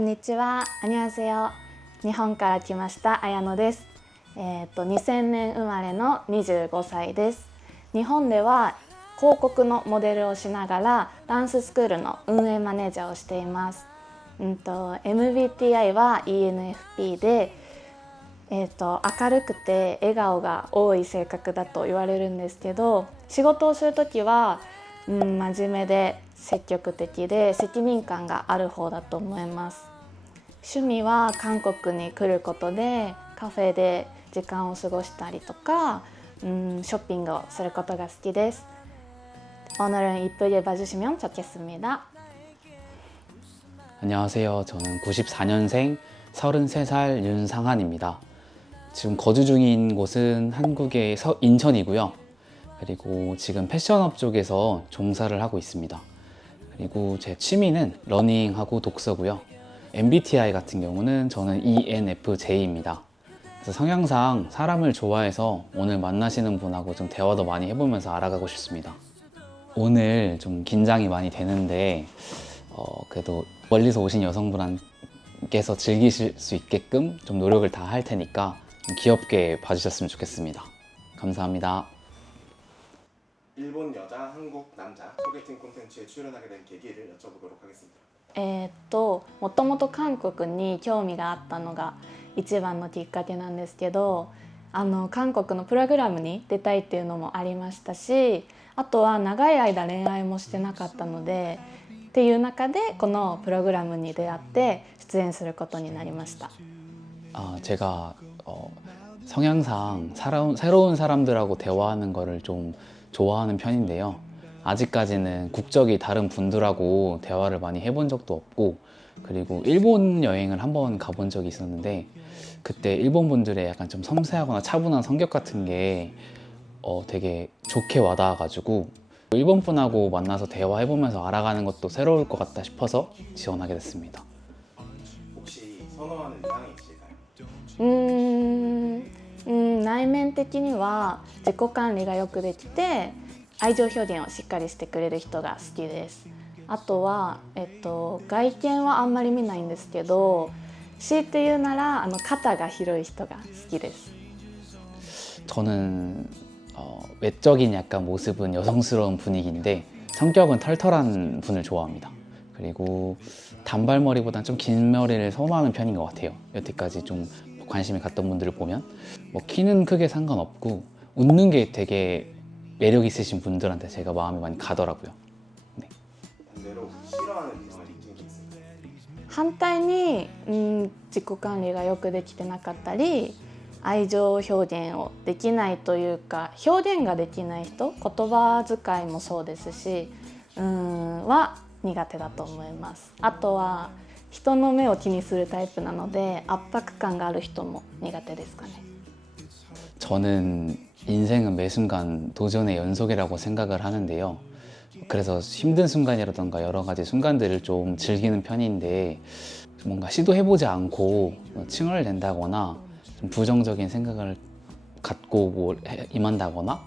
こんにちは。안녕하세요。日本から来ました綾乃です。2000年生まれの25歳です。日本では広告のモデルをしながらダンススクールの運営マネージャーをしています。MBTI は ENFP で、明るくて笑顔が多い性格だと言われるんですけど、仕事をするときは、真面目で積極的で責任感がある方だと思います。趣味は韓国に来ることでカフェで時間を過ごしたりとか、ショッピングをすることが好きです。오늘은 이쁘게 봐주시면 좋겠습니다. 안녕하세요. 저는 94년생 33살 윤상한입니다. 지금 거주 중인 곳은 한국의 인천이고요. 그리고 지금 패션업 쪽에서 종사를 하고 있습니다. 그리고 제 취미는 러닝하고 독서고요. MBTI 같은 경우는 저는 ENFJ입니다. 그래서 성향상 사람을 좋아해서 오늘 만나시는 분하고 좀 대화도 많이 해보면서 알아가고 싶습니다. 오늘 좀 긴장이 많이 되는데 그래도 멀리서 오신 여성분께서 즐기실 수 있게끔 좀 노력을 다 할 테니까 좀 귀엽게 봐주셨으면 좋겠습니다. 감사합니다. 일본 여자, 한국 남자 소개팅 콘텐츠에 출연하게 된 계기를 여쭤보도록 하겠습니다. もともと韓国に興味があったのが一番のきっかけなんですけど、韓国のプログラムに出たいっていうのもありましたし、あとは長い間恋愛もしてなかったのでっていう中でこのプログラムに出会って出演することになりました。제가 성향상 새로운 사람들하고 대화하는 거를 좀 좋아하는 편인데요. 아직까지는 국적이 다른 분들하고 대화를 많이 해본 적도 없고, 그리고 일본 여행을 한번 가본 적이 있었는데 그때 일본 분들의 약간 좀 섬세하거나 차분한 성격 같은 게 되게 좋게 와닿아가지고 일본 분하고 만나서 대화해보면서 알아가는 것도 새로울 것 같다 싶어서 지원하게 됐습니다. 혹시 선호하는 이상이 있을까요? 内面的には自己管理がよくできて愛情表現をしっかりしてくれる人が好きです。あとは、外見はあんまり見ないんですけど、強いて言うなら肩が広い人が好きです。 저는 외적인 약간 모습은 여성스러운 분위기인데 성격은 털털한 분을 좋아합니다. 그리고 단발머리보다는 좀 긴 머리를 선호하는 편인 것 같아요. 여태까지 좀 관심이 갔던 분들을 보면 키는 크게 상관없고 웃는 게 되게 매력 있으신 분들한테 제가 마음이 많이 가더라고요. 네. 반대로 싫어하는 이상을 느낀 게 있을까요? 反対に、自己管理がよくできてなかったり愛情表現をできないというか表現ができない人、言葉遣いもそうですし、は苦手だと思います。あとは人の目を気にするタイプなので圧迫感がある人も苦手ですかね。 저는 인생은 매 순간 도전의 연속이라고 생각을 하는데요. 그래서 힘든 순간이라던가 여러 가지 순간들을 좀 즐기는 편인데 뭔가 시도해보지 않고 칭얼을 낸다거나 좀 부정적인 생각을 갖고 임한다거나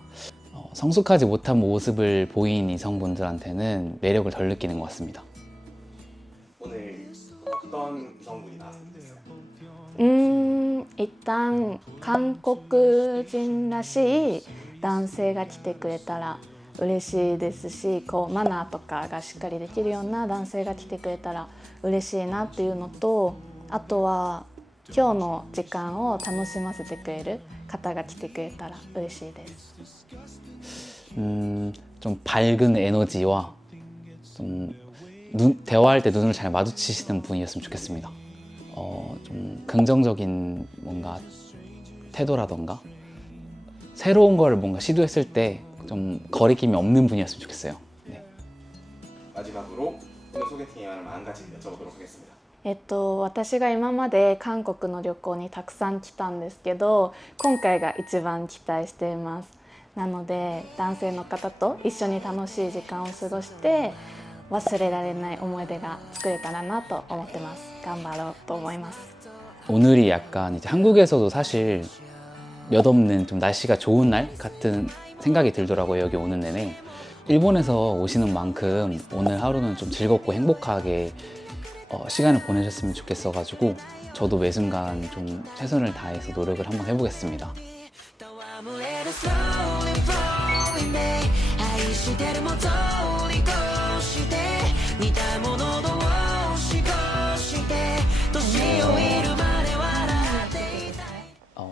성숙하지 못한 모습을 보인 이성분들한테는 매력을 덜 느끼는 것 같습니다. 오늘 어떤 이성분이 나왔으면 좋겠어요? 一旦韓国人らしい男性が来てくれたら嬉しいですし、マナーとかがしっかりできるような男性が来てくれたら嬉しいなっていうのと、あとは今日の時間を楽しませてくれる方が来てくれたら嬉しいです。 좀 밝은 에너지와 좀 대화할 때 눈을 잘 마주치시는 분이었으면 좋겠습니다. 좀 긍정적인 뭔가 태도라던가 새로운 걸 뭔가 시도했을 때 좀 거리낌이 없는 분이었으면 좋겠어요. 네. 마지막으로 오늘 소개팅에 관한 마음가짐 여쭤보도록 하겠습니다. 私が今まで韓国の旅行にたくさん来たんですけど、今回が一番期待しています。なので男性の方と一緒に楽しい時間を過ごして忘れられない思い出が作れたらなと思ってます。頑張ろうと思います。 오늘이 약간 이제 한국에서도 사실 몇 없는 좀 날씨가 좋은 날 같은 생각이 들더라고요. 여기 오는 내내. 일본에서 오시는 만큼 오늘 하루는 좀 즐겁고 행복하게 시간을 보내셨으면 좋겠어가지고 저도 매 순간 좀 최선을 다해서 노력을 한번 해보겠습니다. 戯れる slowly flowing day 愛してるも通り越して似たもの同士越して年老いるまで笑っていた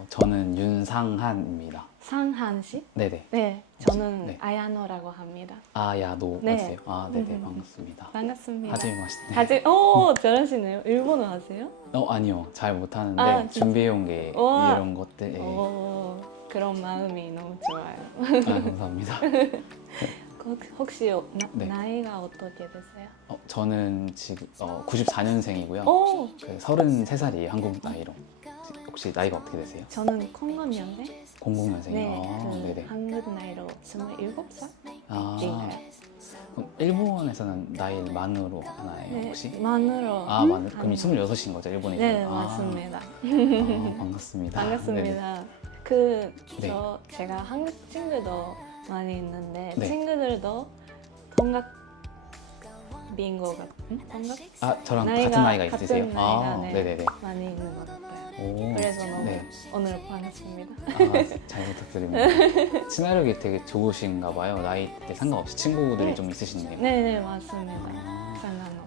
저는 윤상한입니다. 상한 씨? 네네. 네, 저는 네. 아야노라고 합니다. 아야노 네. 맞으세요? 아 네네 반갑습니다. 반갑습니다. 하지메마시테. 오, 잘하시네요. 일본어 하세요? 아니요 잘 못하는데 아, 진짜? 준비해온 게 우와. 이런 것들. 예. 오, 그런 마음이 너무 좋아요. 아, 감사합니다. 혹시 네. 나이가 어떻게 되세요? 저는 지금 94년생이고요. 오, 33살이에요 한국 나이로. 혹시 나이가 어떻게 되세요? 저는 콩건년생? 00년생이요. 네, 아, 그 네네. 한국 나이로 27살? 아, 인가요? 그럼 일본에서는 나이 만으로 하나요 네, 혹시? 만으로. 아 만으로. 그럼 26이신 거죠 일본에? 네, 아, 맞습니다. 반갑습니다. 반갑습니다. 네. 제가 한국 친구도 많이 있는데 네. 친구들도 동갑인 것 같은? 동갑? 아 저랑 나이가 같은 나이가 같은 있으세요? 나이가, 아 네. 네네네. 많이 있는 것 같아요. 오, 그래서 너무 네. 오늘 반갑습니다. 잘 부탁드립니다. 친화력이 되게 좋으신가 봐요. 나이대 상관없이 친구들이 네. 좀 있으시네요. 네네 맞습니다. 아, 상관없이.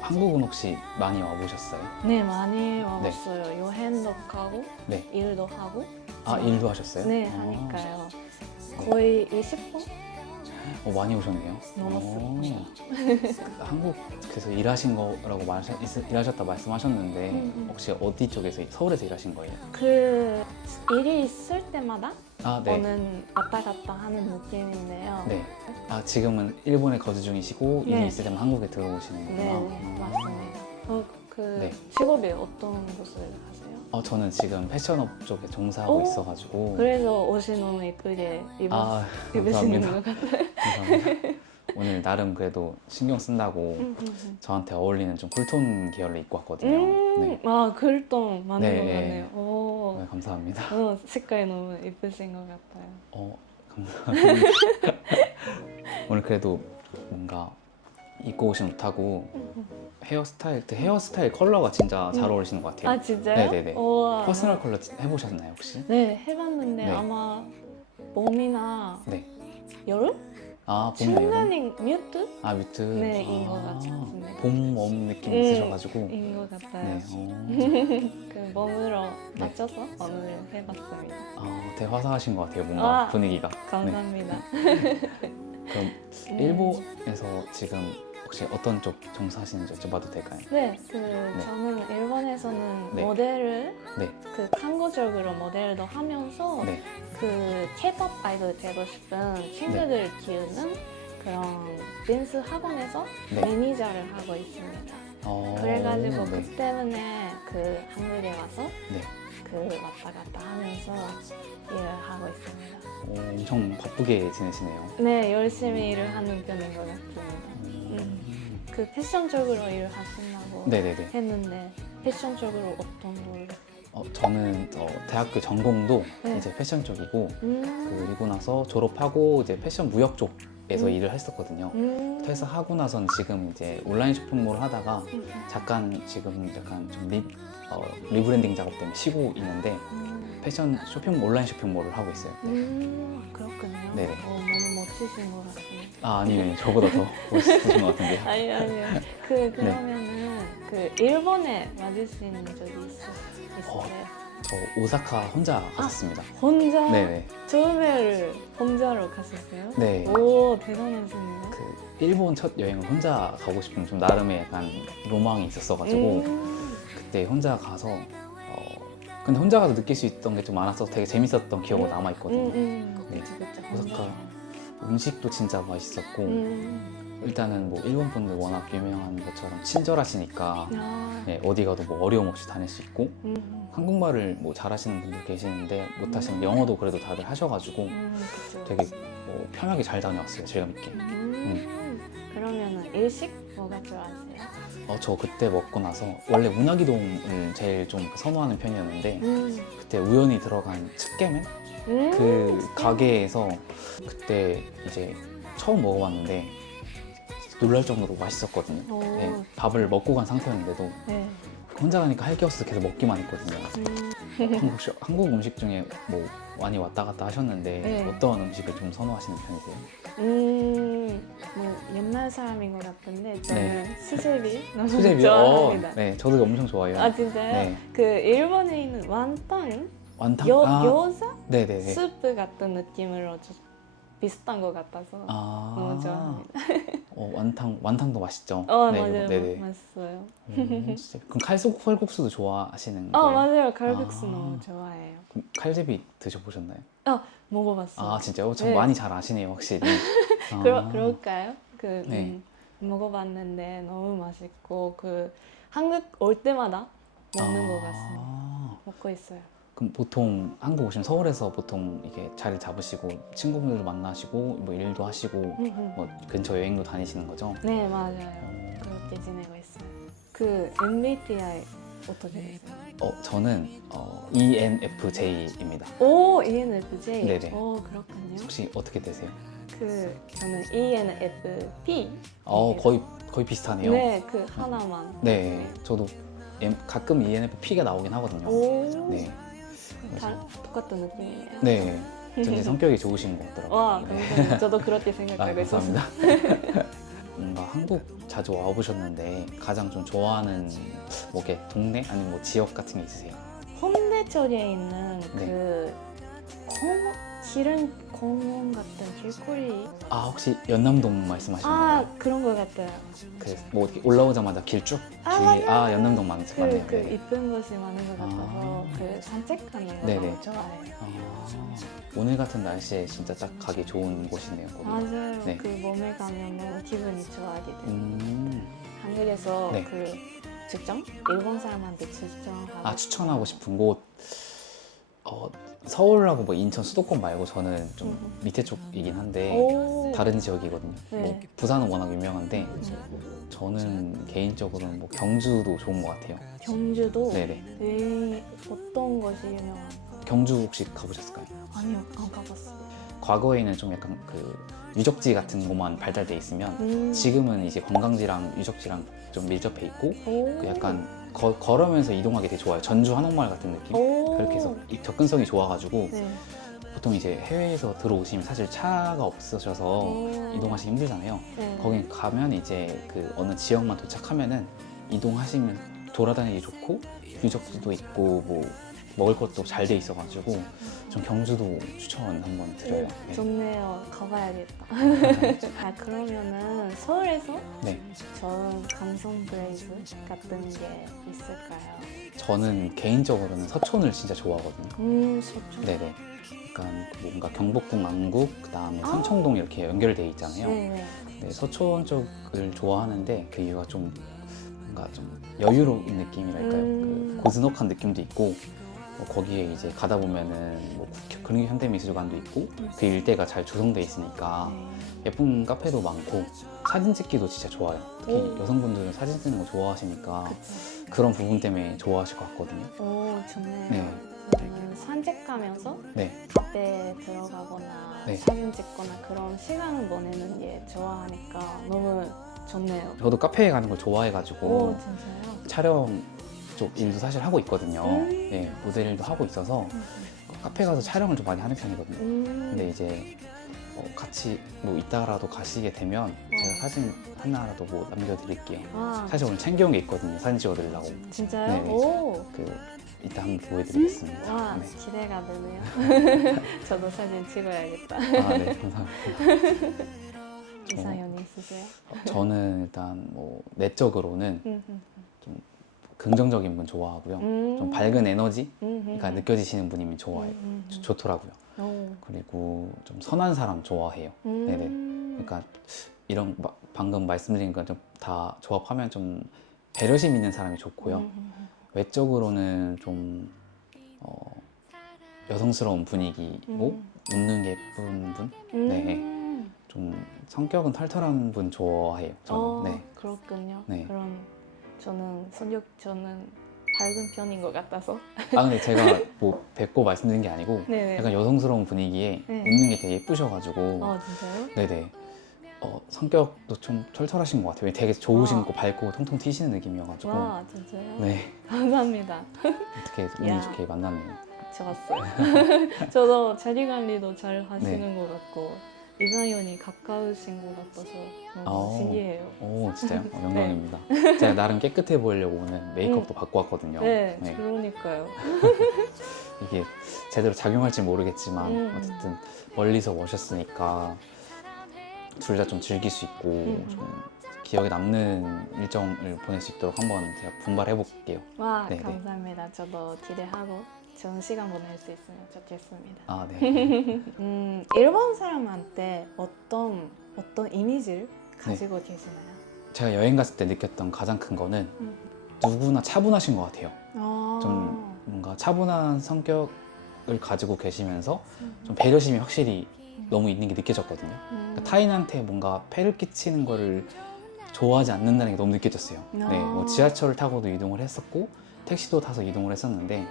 한국은 혹시 많이 와보셨어요? 네 많이 와봤어요. 여행도 가고 네. 일도 하고. 아 일도 하셨어요? 네 아, 하니까요. 거의 20분? 많이 오셨네요. 넘었습니다. 한국에서 일하신 거라고 일하셨다 말씀하셨는데 혹시 어디 쪽에서 서울에서 일하신 거예요? 그 일이 있을 때마다 아 네. 저는 왔다 갔다 하는 느낌인데요. 네. 아 지금은 일본에 거주 중이시고 일이 네. 있을 때만 한국에 들어오시는구나. 네, 맞습니다. 네. 직업이 어떤 곳을 하세요? 저는 지금 패션업 쪽에 종사하고 오, 있어가지고. 그래서 옷이 너무 예쁘게 아 입으시는 감사합니다. 것 같아요. 감사합니다. 오늘 나름 그래도 신경 쓴다고 저한테 어울리는 좀 쿨톤 계열을 입고 왔거든요. 네. 아, 글동 맞는 네, 것 네. 같네요. 오, 네, 감사합니다. 색깔이 너무 예쁘신 것 같아요. 감사합니다. 오늘 그래도 뭔가 입고 오신 옷하고 헤어스타일 컬러가 진짜 잘 어울리시는 것 같아요. 아, 진짜요? 네네네. 우와. 퍼스널 컬러 해보셨나요 혹시? 네, 해봤는데 네. 아마 봄이나 네. 여름? 아 봄이나 여름? 중간인 뮤트? 아 뮤트. 네, 인것 같습니다. 봄웜 느낌 있으셔가지고. 인 것 같아요. 네. 그 몸으로 네. 맞춰서 오늘 해봤습니다. 되게 화사하신 것 같아요 뭔가 아, 분위기가. 감사합니다. 그럼 일본에서 지금 혹시 어떤 쪽 종사하시는지 여쭤봐도 될까요? 네, 저는 일본에서는 네. 모델을 네. 한국적으로 모델도 하면서 네. 그 K-pop 아이돌 되고 싶은 친구들 키우는 그런 댄스 학원에서 네. 매니저를 하고 있습니다. 그래가지고 네. 그 때문에 그 한국에 와서 네. 그 왔다 갔다 하면서 일을 하고 있습니다. 엄청 바쁘게 지내시네요. 네, 열심히 일을 하는 편인 것 같습니다. 그 패션 쪽으로 일을 하신다고 네네네. 했는데 패션 쪽으로 어떤 걸? 저는 대학교 전공도 네. 이제 패션 쪽이고 그리고 나서 졸업하고 이제 패션 무역 쪽에서 일을 했었거든요. 퇴사하고 나서는 지금 이제 온라인 쇼핑몰을 하다가 잠깐 지금 약간 좀 리브랜딩 작업 때문에 쉬고 있는데 패션 온라인 쇼핑몰을 하고 있어요. 네. 그렇군요. 네네. 너무 멋지신 것 같습니다. 아니에요. 저보다 더 멋있으신 것 같은데요. 아니요. 그러면은 그 일본에 와주신 적이 있으세요? 저 오사카 혼자 갔었습니다. 혼자? 네네. 처음에를 혼자로 가셨어요? 네. 오, 대단하시네요. 그 일본 첫 여행을 혼자 가고 싶은 좀 나름의 약간 로망이 있었어가지고 그때 혼자 가서 근데 혼자 가서 느낄 수 있던 게 좀 많아서 되게 재밌었던 기억으로 남아있거든요. 네. 그쵸. 오사카 음식도 진짜 맛있었고 일단은 뭐 일본 분들 워낙 유명한 것처럼 친절하시니까 네, 어디 가도 뭐 어려움 없이 다닐 수 있고 한국말을 뭐 잘하시는 분들 계시는데 못하시는 영어도 그래도 다들 하셔가지고 그쵸. 되게 뭐 편하게 잘 다녀왔어요. 질감있게. 그러면은 일식 뭐가 좋아하세요? 저 그때 먹고 나서 원래 문화기동을 제일 좀 선호하는 편이었는데 그때 우연히 들어간 츠케멘 그 가게에서 그때 이제 처음 먹어봤는데 놀랄 정도로 맛있었거든요. 오. 네, 밥을 먹고 간 상태였는데도 네. 혼자 가니까 할 게 없어서 계속 먹기만 했거든요. 한국 음식 중에 뭐 많이 왔다 갔다 하셨는데 네. 어떤 음식을 좀 선호하시는 편이세요? 뭐 옛날 사람인 것 같은데 저는 네. 수제비 너무 수제비요? 좋아합니다. 네, 저도 엄청 좋아해요. 아 진짜요? 네. 그 일본에 있는 완탕? 완탕?餃子? 네네네. 스프 같은 느낌으로 좀 비슷한 것 같아서 너무 좋아합니다. 완탕도 맛있죠. 맞아요. 네네. 맛있어요. 진짜. 그럼 칼국수도 좋아하시는 어 거예요? 맞아요. 칼국수 아. 너무 좋아해요. 그럼 칼제비 드셔보셨나요? 먹어봤어요. 아 진짜요? 전 네. 많이 잘 아시네요, 확실히. 아. 그럴까요? 네. 먹어봤는데 너무 맛있고 그 한국 올 때마다 먹는 것 같습니다. 아. 먹고 있어요. 그럼 보통 한국 오시면 서울에서 보통 이게 자리 잡으시고 친구분들도 만나시고 뭐 일도 하시고 뭐 근처 여행도 다니시는 거죠? 네 맞아요. 그렇게 지내고 있어요. 그 MBTI 어떻게 되세요? 저는 ENFJ입니다. 오 ENFJ. 네네. 오 그렇군요. 혹시 어떻게 되세요? 저는 ENFP. 거의 비슷하네요. 네, 그 하나만. 네, 저도 가끔 ENFP가 나오긴 하거든요. 오. 네. 똑같은 느낌이에요. 네. 전체 성격이 좋으신 것 같더라고요. 와, 네. 감사합니다. 저도 그렇게 생각하고 있었어요. 감사합니다. 뭔가 한국 자주 와보셨는데 가장 좀 좋아하는 뭐게 동네 아니면 뭐 지역 같은 게 있으세요? 홍대 쪽에 있는 네. 그 실은 공원 같은 길거리. 혹시 연남동 말씀하시는 건가요? 그런 것 같아요. 뭐 이렇게 올라오자마자 길 쭉 맞아요. 연남동 맞네요. 그 네. 이쁜 곳이 많은 것 같아서 그 산책하는 거 네네. 너무 좋아해요. 오늘 같은 날씨에 진짜 딱 가기 좋은 곳이네요. 거기가. 맞아요. 네. 그 몸에 가면 너무 기분이 좋아하게 돼요. 한국에서 네. 그 일본 사람한테 추천하고 추천하고 싶은 곳 서울하고 뭐 인천 수도권 말고 저는 좀 밑에 쪽이긴 한데 오. 다른 지역이거든요. 네. 뭐 부산은 워낙 유명한데 저는 개인적으로는 뭐 경주도 좋은 것 같아요. 경주도 네네. 어떤 것이 유명한? 경주 혹시 가보셨을까요? 아니요, 안 가봤어요. 과거에는 좀 약간 그 유적지 같은 것만 발달돼 있으면 지금은 이제 관광지랑 유적지랑 좀 밀접해 있고 그 약간 걸으면서 이동하기 되게 좋아요. 전주 한옥마을 같은 느낌? 그렇게 해서 이 접근성이 좋아가지고 네. 보통 이제 해외에서 들어오시면 사실 차가 없으셔서 이동하시기 힘들잖아요. 네. 거기 가면 이제 그 어느 지역만 도착하면은 이동하시면 돌아다니기 좋고 유적지도 있고 뭐 먹을 것도 잘 돼 있어가지고 전 경주도 추천 한번 드려요. 네. 좋네요. 가봐야겠다. 그러면은 서울에서 네. 좋은 감성 플레이스 같은 게 있을까요? 저는 개인적으로는 서촌을 진짜 좋아하거든요. 서촌. 네네. 약간 뭔가 경복궁, 안국, 그다음에 삼청동 이렇게 연결돼 있잖아요. 네네. 네, 서촌 쪽을 좋아하는데 그 이유가 좀 뭔가 좀 여유로운 느낌이랄까요? 그 고즈넉한 느낌도 있고 거기에 이제 가다 보면은 뭐 근육현대미술관도 있고 그 일대가 잘 조성돼 있으니까 예쁜 카페도 많고 사진 찍기도 진짜 좋아요. 특히 여성분들은 사진 찍는 거 좋아하시니까 그런 부분 때문에 좋아하실 것 같거든요. 오, 좋네요. 네. 저는 산책하면서 네. 카페에 들어가거나 네. 사진 찍거나 그런 시간을 보내는 게 좋아하니까 너무 좋네요. 저도 카페에 가는 걸 좋아해가지고 오, 진짜요? 촬영 쪽 일도 사실 하고 있거든요. 네, 모델 일도 하고 있어서 카페 가서 촬영을 좀 많이 하는 편이거든요. 근데 이제 같이 뭐 이따라도 가시게 되면 제가 사진 하나라도 뭐 남겨드릴게요. 사실 오늘 챙겨온 게 있거든요. 사진 찍어드리려고. 진짜요? 네네. 오. 이따 한번 보여드리겠습니다. 와, 네. 기대가 되네요. 저도 사진 찍어야겠다. 네, 감사합니다. 이상형 있으세요? 저는 일단 뭐 내적으로는 좀 긍정적인 분 좋아하고요. 좀 밝은 에너지가 느껴지시는 분이면 좋아요. 좋더라고요. 그리고 좀 선한 사람 좋아해요. 네네. 그러니까 이런 방금 말씀드린 건 좀 다 조합하면 좀 배려심 있는 사람이 좋고요. 외적으로는 좀 여성스러운 분위기고 웃는 게 예쁜 분. 네. 좀 성격은 털털한 분 좋아해요. 저는. 네. 그렇군요. 네. 그럼 저는 밝은 편인 것 같아서. 근데 제가 뭐 뵙고 말씀드린 게 아니고 네네. 약간 여성스러운 분위기에 네. 웃는 게 되게 예쁘셔가지고 진짜요? 네네. 성격도 좀 털털하신 것 같아요. 되게 좋으신 거 밝고 통통 튀시는 느낌이어가지고. 와, 진짜요? 네, 감사합니다. 어떻게 운이 야. 좋게 만났네요. 좋았어요. 저도 자리 관리도 잘 하시는 네. 것 같고 이상형이 가까우신 것 같아서 너무 아. 신기해요. 오, 진짜요? 영광입니다. 제가 나름 깨끗해 보이려고 오늘 메이크업도 받고 왔거든요. 네, 네. 그러니까요. 이게 제대로 작용할지 모르겠지만 어쨌든 멀리서 오셨으니까 둘 다 좀 즐길 수 있고 좀 기억에 남는 일정을 보낼 수 있도록 한번 제가 분발해 볼게요. 와, 네, 네. 감사합니다. 저도 기대하고 좋은 시간 보낼 수 있으면 좋겠습니다. 아, 네. 일본 사람한테 어떤 이미지를 가지고 계시나요? 제가 여행 갔을 때 느꼈던 가장 큰 거는 음. 누구나 차분하신 것 같아요. 아. 좀 뭔가 차분한 성격을 가지고 계시면서 좀 배려심이 확실히 너무 있는 게 느껴졌거든요. 그러니까 타인한테 뭔가 폐를 끼치는 거를 좋아하지 않는다는 게 너무 느껴졌어요. 네, 뭐 지하철을 타고도 이동을 했었고 택시도 타서 이동을 했었는데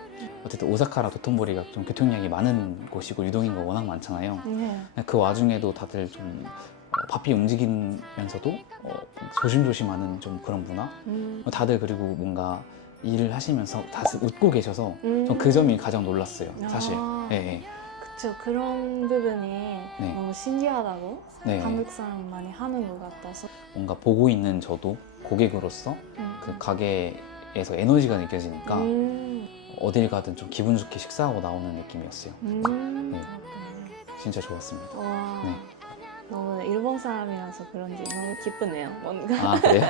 어쨌든 오사카랑 도톤보리가 좀 교통량이 많은 곳이고 유동인구가 워낙 많잖아요. 네. 그 와중에도 다들 좀 바삐 움직이면서도 조심조심하는 좀 그런 문화. 다들 그리고 뭔가 일을 하시면서 다들 웃고 계셔서 전 그 점이 가장 놀랐어요, 사실. 아. 네, 네. 그쵸, 그런 부분이 네. 너무 신기하다고 네. 한국 사람 많이 하는 것 같아서. 뭔가 보고 있는 저도 고객으로서 그 가게에서 에너지가 느껴지니까 어딜 가든 좀 기분 좋게 식사하고 나오는 느낌이었어요. 네. 그렇군요. 진짜 좋았습니다. 와, 네. 너무 일본 사람이라서 그런지 너무 기쁘네요. 뭔가. 아, 그래요?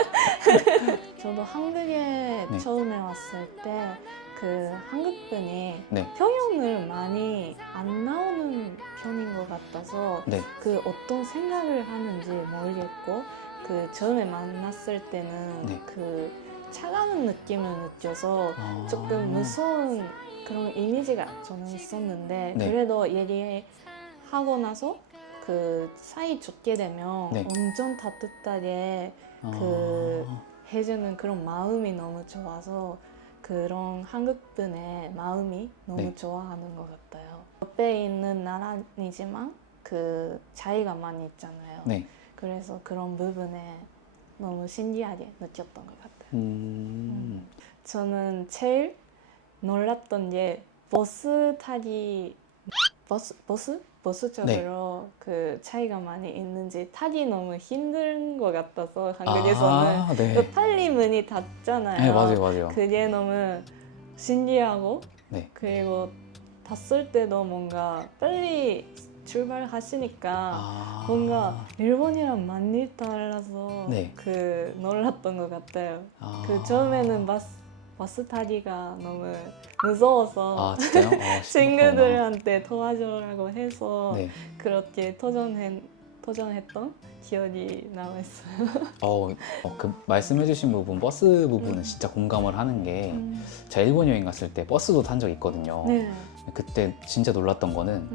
저도 한국에 네. 처음에 왔을 때 그 한국 분이 네. 평형을 많이 안 나오는 편인 것 같아서 네. 그 어떤 생각을 하는지 모르겠고 그 처음에 만났을 때는 네. 그 차가운 느낌을 느껴서 아. 조금 무서운 그런 이미지가 저는 있었는데 네. 그래도 얘기하고 나서 그 사이 좋게 되면 네. 엄청 따뜻하게 그 해주는 그런 마음이 너무 좋아서 그런 한국 분의 마음이 너무 네. 좋아하는 것 같아요. 옆에 있는 나라이지만 그 차이가 많이 있잖아요. 네. 그래서 그런 부분에 너무 신기하게 느꼈던 것 같아요. 저는 제일 놀랐던 게 버스 타기 버스 쪽으로 그 차이가 많이 있는지 타기 너무 힘든 것 같아서 한국에서는 아, 네. 그 빨리 문이 닫잖아요. 네, 맞아요, 맞아요. 그게 너무 신기하고 네. 그리고 탔을 때도 뭔가 빨리 출발하시니까 아. 뭔가 일본이랑 많이 달라서 네. 그 놀랐던 것 같아요. 아. 그 처음에는 버스 타기가 너무 무서워서 아, 진짜요? 친구들한테 도와주라고 해서 네. 그렇게 도전했던 기억이 남아있어요. 그 말씀해주신 부분, 버스 부분은 진짜 공감을 하는 게 제가 일본 여행 갔을 때 버스도 탄 적이 있거든요. 네. 그때 진짜 놀랐던 거는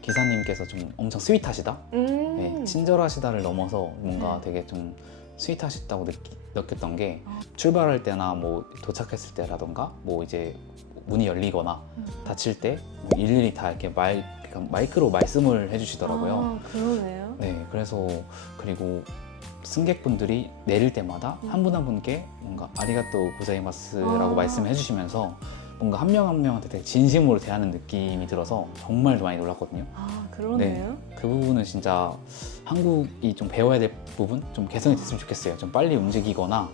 기사님께서 좀 엄청 스윗하시다? 네, 친절하시다를 넘어서 뭔가 되게 좀 스윗하셨다고 느꼈던 게 출발할 때나 뭐 도착했을 때라던가 뭐 이제 문이 열리거나 닫힐 때 일일이 다 이렇게 마이크로 말씀을 해주시더라고요. 아, 그러네요. 네, 그래서 그리고 승객분들이 내릴 때마다 한 분 한 분께 뭔가 아리가또 고자이마스라고 말씀해 주시면서 뭔가 한 명 한 명한테 되게 진심으로 대하는 느낌이 들어서 정말 많이 놀랐거든요. 아, 그러네요. 그 부분은 진짜 한국이 좀 배워야 될 부분 좀 개선이 됐으면 좋겠어요. 좀 빨리 움직이거나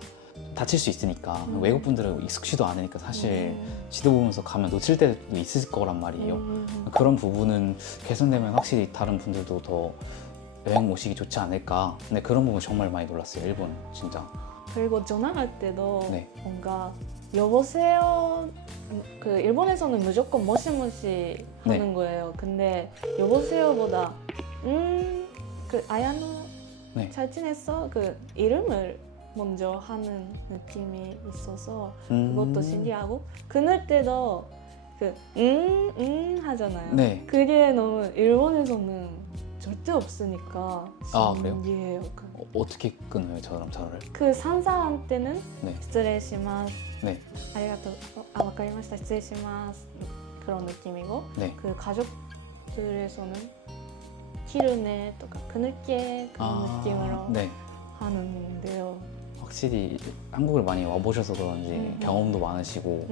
다칠 수 있으니까 외국 분들은 익숙지도 않으니까 사실 지도 보면서 가면 놓칠 때도 있을 거란 말이에요. 그런 부분은 개선되면 확실히 다른 분들도 더 여행 오시기 좋지 않을까. 근데 그런 부분 정말 많이 놀랐어요. 일본 진짜. 그리고 전화할 때도 네. 뭔가 여보세요. 그 일본에서는 무조건 머시머시 하는 거예요. 근데 여보세요보다 그 아야노 네. 잘 지냈어? 그 이름을 먼저 하는 느낌이 있어서 그것도 신기하고 그날 때도 그 하잖아요. 네. 그게 너무 일본에서는 절대 없으니까 아, 그래요? 신기해요. 어떻게 끊어요, 저랑 전화를? 그 산사한테는 네. 失礼します 네. ありがとうあ、わかりました失礼します 그런 느낌이고 네. 그 가족들에서는 기르네とか그늘게 그런 느낌으로 네. 하는데요. 확실히 한국을 많이 와보셔서 그런지 경험도 많으시고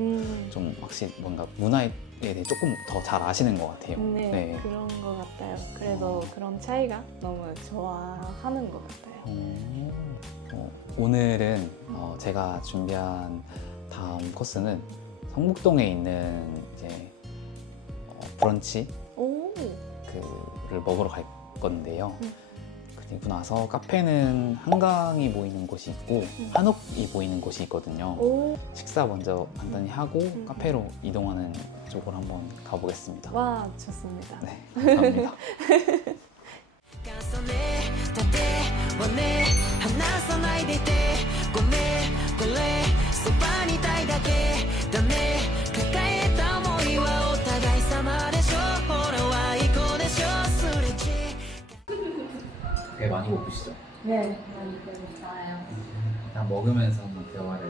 좀 확실히 뭔가 문화에 대해 조금 더 잘 아시는 것 같아요. 네, 네. 그런 것 같아요. 그래서 그런 차이가 너무 좋아하는 것 같아요. 오늘은 제가 준비한 다음 코스는 성북동에 있는 이제 브런치 오, 그를 먹으러 갈 건데요. 그리고 나서 카페는 한강이 보이는 곳이 있고 한옥이 보이는 곳이 있거든요. 오, 식사 먼저 간단히 하고 카페로 이동하는 쪽으로 한번 가보겠습니다. 와, 좋습니다. 네, 감사합니다. 重ねた手はね離さないでいてごめんこれそばにいたいだけだね抱えた想いはお互い様でしょほらはいこうでしょすれ違 배 많이 고프시죠? 네, 많이 배고파요. 일단 먹으면서 한번 대화를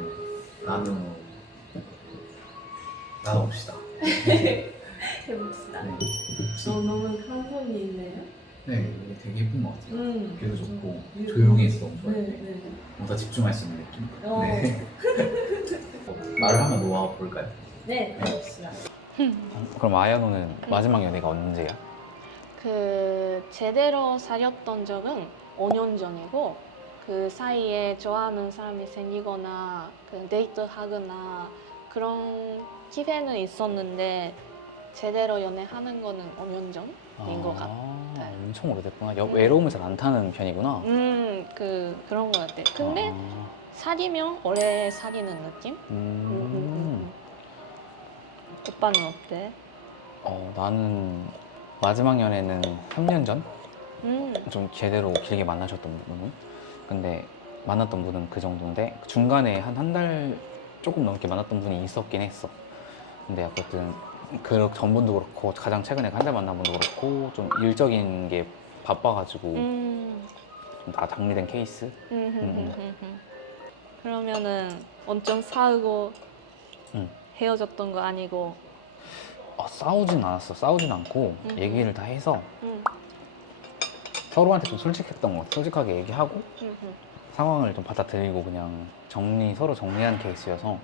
나눠봅시다. 해봅시다. 네. 너무 감성이 있네요. 네, 이게 되게 예쁜 것 같아요. 뷰도 좋고 네. 조용해서 너무 좋아요. 네. 뭔가 집중할 수 있는 느낌. 어. 네. 말을 한번 놓아볼까요? 네, 해봅시다. 그럼 아야노는 마지막 연애가 언제야? 그 제대로 사귀었던 적은 5년 전이고 그 사이에 좋아하는 사람이 생기거나 그 데이트하거나 그런 기회는 있었는데 제대로 연애하는 거는 5년 전인 것 같아요. 엄청 오래됐구나. 외로움을 잘 안 타는 편이구나. 그런 것 같아. 근데 사귀면 오래 사귀는 느낌? 오빠는 어때? 나는 마지막 연애는 3년 전? 음. 좀 제대로 길게 만나셨던 분은? 근데 만났던 분은 그 정도인데 중간에 한 달 조금 넘게 만났던 분이 있었긴 했어. 근데 어쨌든 그 전분도 그렇고 가장 최근에 한 달 만난 분도 그렇고 좀 일적인 게 바빠가지고 다 정리된 케이스? 그러면은 엄청 싸우고 응. 헤어졌던 거 아니고 싸우진 않았어. 싸우진 않고 얘기를 다 해서 음. 서로한테 좀 솔직했던 것 같아. 솔직하게 얘기하고 상황을 좀 받아들이고 그냥 서로 정리하는 케이스여서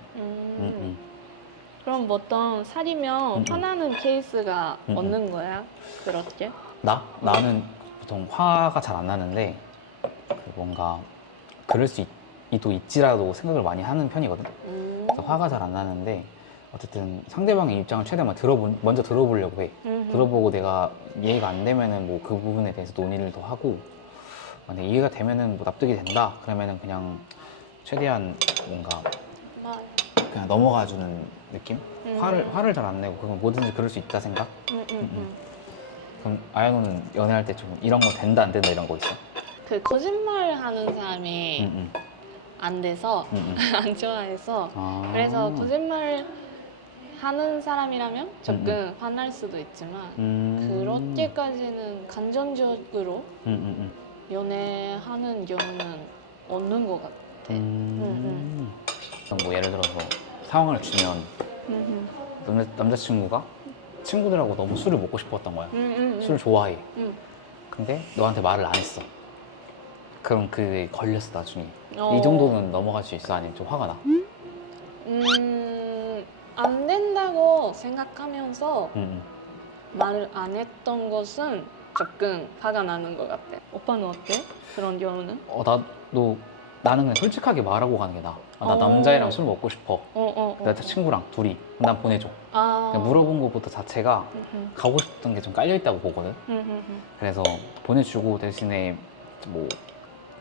그럼 보통 사귀면 화나는 케이스가 없는 거야? 그렇게? 나는 보통 화가 잘 안 나는데 그 뭔가 그럴 수 있지라도 생각을 많이 하는 편이거든. 그래서 화가 잘 안 나는데 어쨌든 상대방의 입장을 최대한 먼저 들어보려고 해. 들어보고 내가 이해가 안 되면은 뭐 그 부분에 대해서 논의를 더 하고 만약 이해가 되면은 뭐 납득이 된다 그러면은 그냥 최대한 뭔가 그냥 넘어가주는 느낌? 화를 잘 안 내고 그건 뭐든지 그럴 수 있다 생각? 그럼 아야노는 연애할 때 좀 이런 거 된다 안 된다 이런 거 있어? 그 거짓말 하는 사람이 안 돼서 안 좋아해서 그래서 거짓말 하는 사람이라면 조금 화날 수도 있지만 그렇게까지는 감정적으로 연애하는 경우는 없는 것 같아. 그럼 뭐 예를 들어서 상황을 주면 남자친구가 친구들하고 너무 술을 먹고 싶었던 거야. 술을 좋아해. 근데 너한테 말을 안 했어. 그럼 그게 걸렸어 나중에. 이 정도는 넘어갈 수 있어? 아니면 좀 화가 나? 안 된다고 생각하면서 말을 안 했던 것은 조금 화가 나는 것 같아. 오빠는 어때? 그런 경우는? 나는 그냥 솔직하게 말하고 가는 게 나아. 나 남자애랑 술 먹고 싶어. 내 친구랑 둘이. 난 보내줘. 그냥 물어본 것부터 자체가 가고 싶던 게 좀 깔려있다고 보거든. 그래서 보내주고 대신에 뭐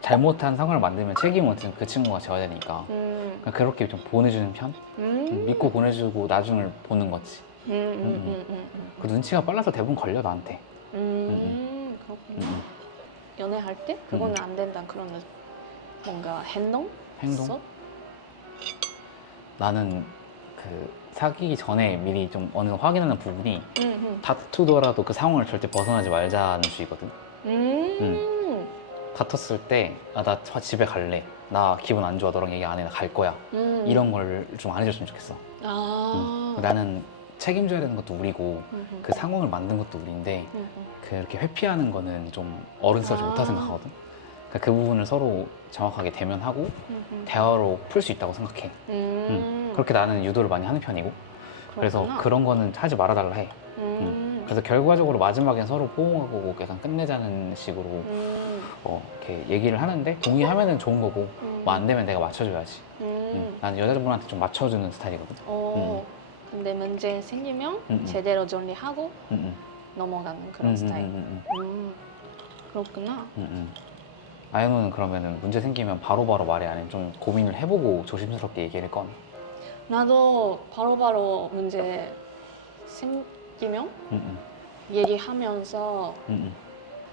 잘못한 상황을 만들면 책임은 그 친구가 져야 되니까 그냥 그렇게 좀 보내주는 편? 믿고 보내주고 나중을 보는 거지. 그 눈치가 빨라서 대부분 걸려 나한테. 그렇구나. 연애할 때 그거는 안 된다 그런 뭔가 행동? 있어? 나는 그 사귀기 전에 미리 좀 어느 정도 확인하는 부분이 다투더라도 그 상황을 절대 벗어나지 말자는 주의거든. 다퉜을 때 나 집에 갈래. 나 기분 안 좋아. 너랑 얘기 안 해. 나 갈 거야. 이런 걸 좀 안 해줬으면 좋겠어. 나는 책임져야 되는 것도 우리고 그 상황을 만든 것도 우리인데 그렇게 회피하는 거는 좀 어른스럽지 못하다 생각하거든. 그러니까 그 부분을 서로 정확하게 대면하고 대화로 풀 수 있다고 생각해. 그렇게 나는 유도를 많이 하는 편이고 그래서 그렇구나. 그런 거는 하지 말아달라 해. 그래서 결과적으로 마지막엔 서로 포옹하고 약간 끝내자는 식으로 이렇게 얘기를 하는데 동의하면은 좋은 거고 뭐 안 되면 내가 맞춰줘야지. 나는 여자분한테 좀 맞춰주는 스타일이거든. 근데 문제 생기면 음. 제대로 정리하고 음, 넘어가는 그런 스타일. 음. 그렇구나. 아연우는 그러면은 문제 생기면 바로바로 말해 아니면 좀 고민을 해보고 조심스럽게 얘기를 꺼내? 나도 바로바로 문제 생기면 얘기하면서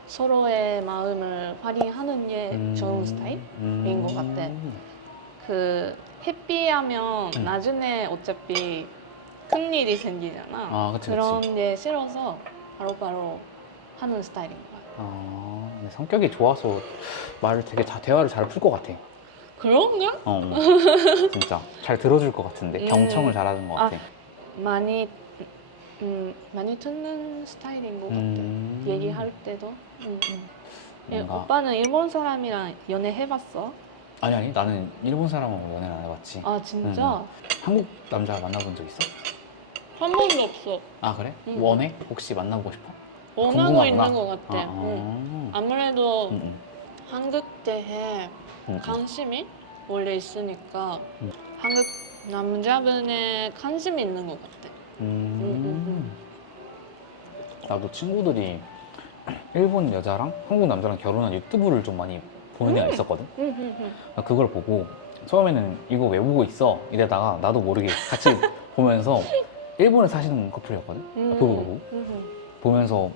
서로의 마음을 발휘하는 게 좋은 스타일인 것 같아. 그 회피하면 나중에 어차피 큰 일이 생기잖아. 아, 그치, 그런 그치. 게 싫어서 바로바로 하는 스타일인 거야. 근데 성격이 좋아서 말을 되게 대화를 잘 풀 것 같아. 그런가? 진짜 잘 들어줄 것 같은데 경청을 잘하는 것 같아. 많이 듣는 스타일인 것 같아. 얘기할 때도. 뭔가- 오빠는 일본 사람이랑 연애 해봤어? 아니 나는 일본 사람하고 연애를 안 해봤지. 아 진짜? 한국 남자 만나본 적 있어? 한 번도 없어. 아 그래? 응. 원해? 혹시 만나보고 싶어? 원하고 궁금하구나. 있는 것 같아. 아무래도 한국 대해 관심이 원래 있으니까 한국 남자분의 관심이 있는 것 같아. 나도 친구들이 일본 여자랑 한국 남자랑 결혼한 유튜브를 좀 많이 보는 애가 있었거든. 그걸 보고 처음에는 이거 왜 보고 있어? 이러다가 나도 모르게 같이 보면서 일본에 사시는 커플이었거든. 보고 보면서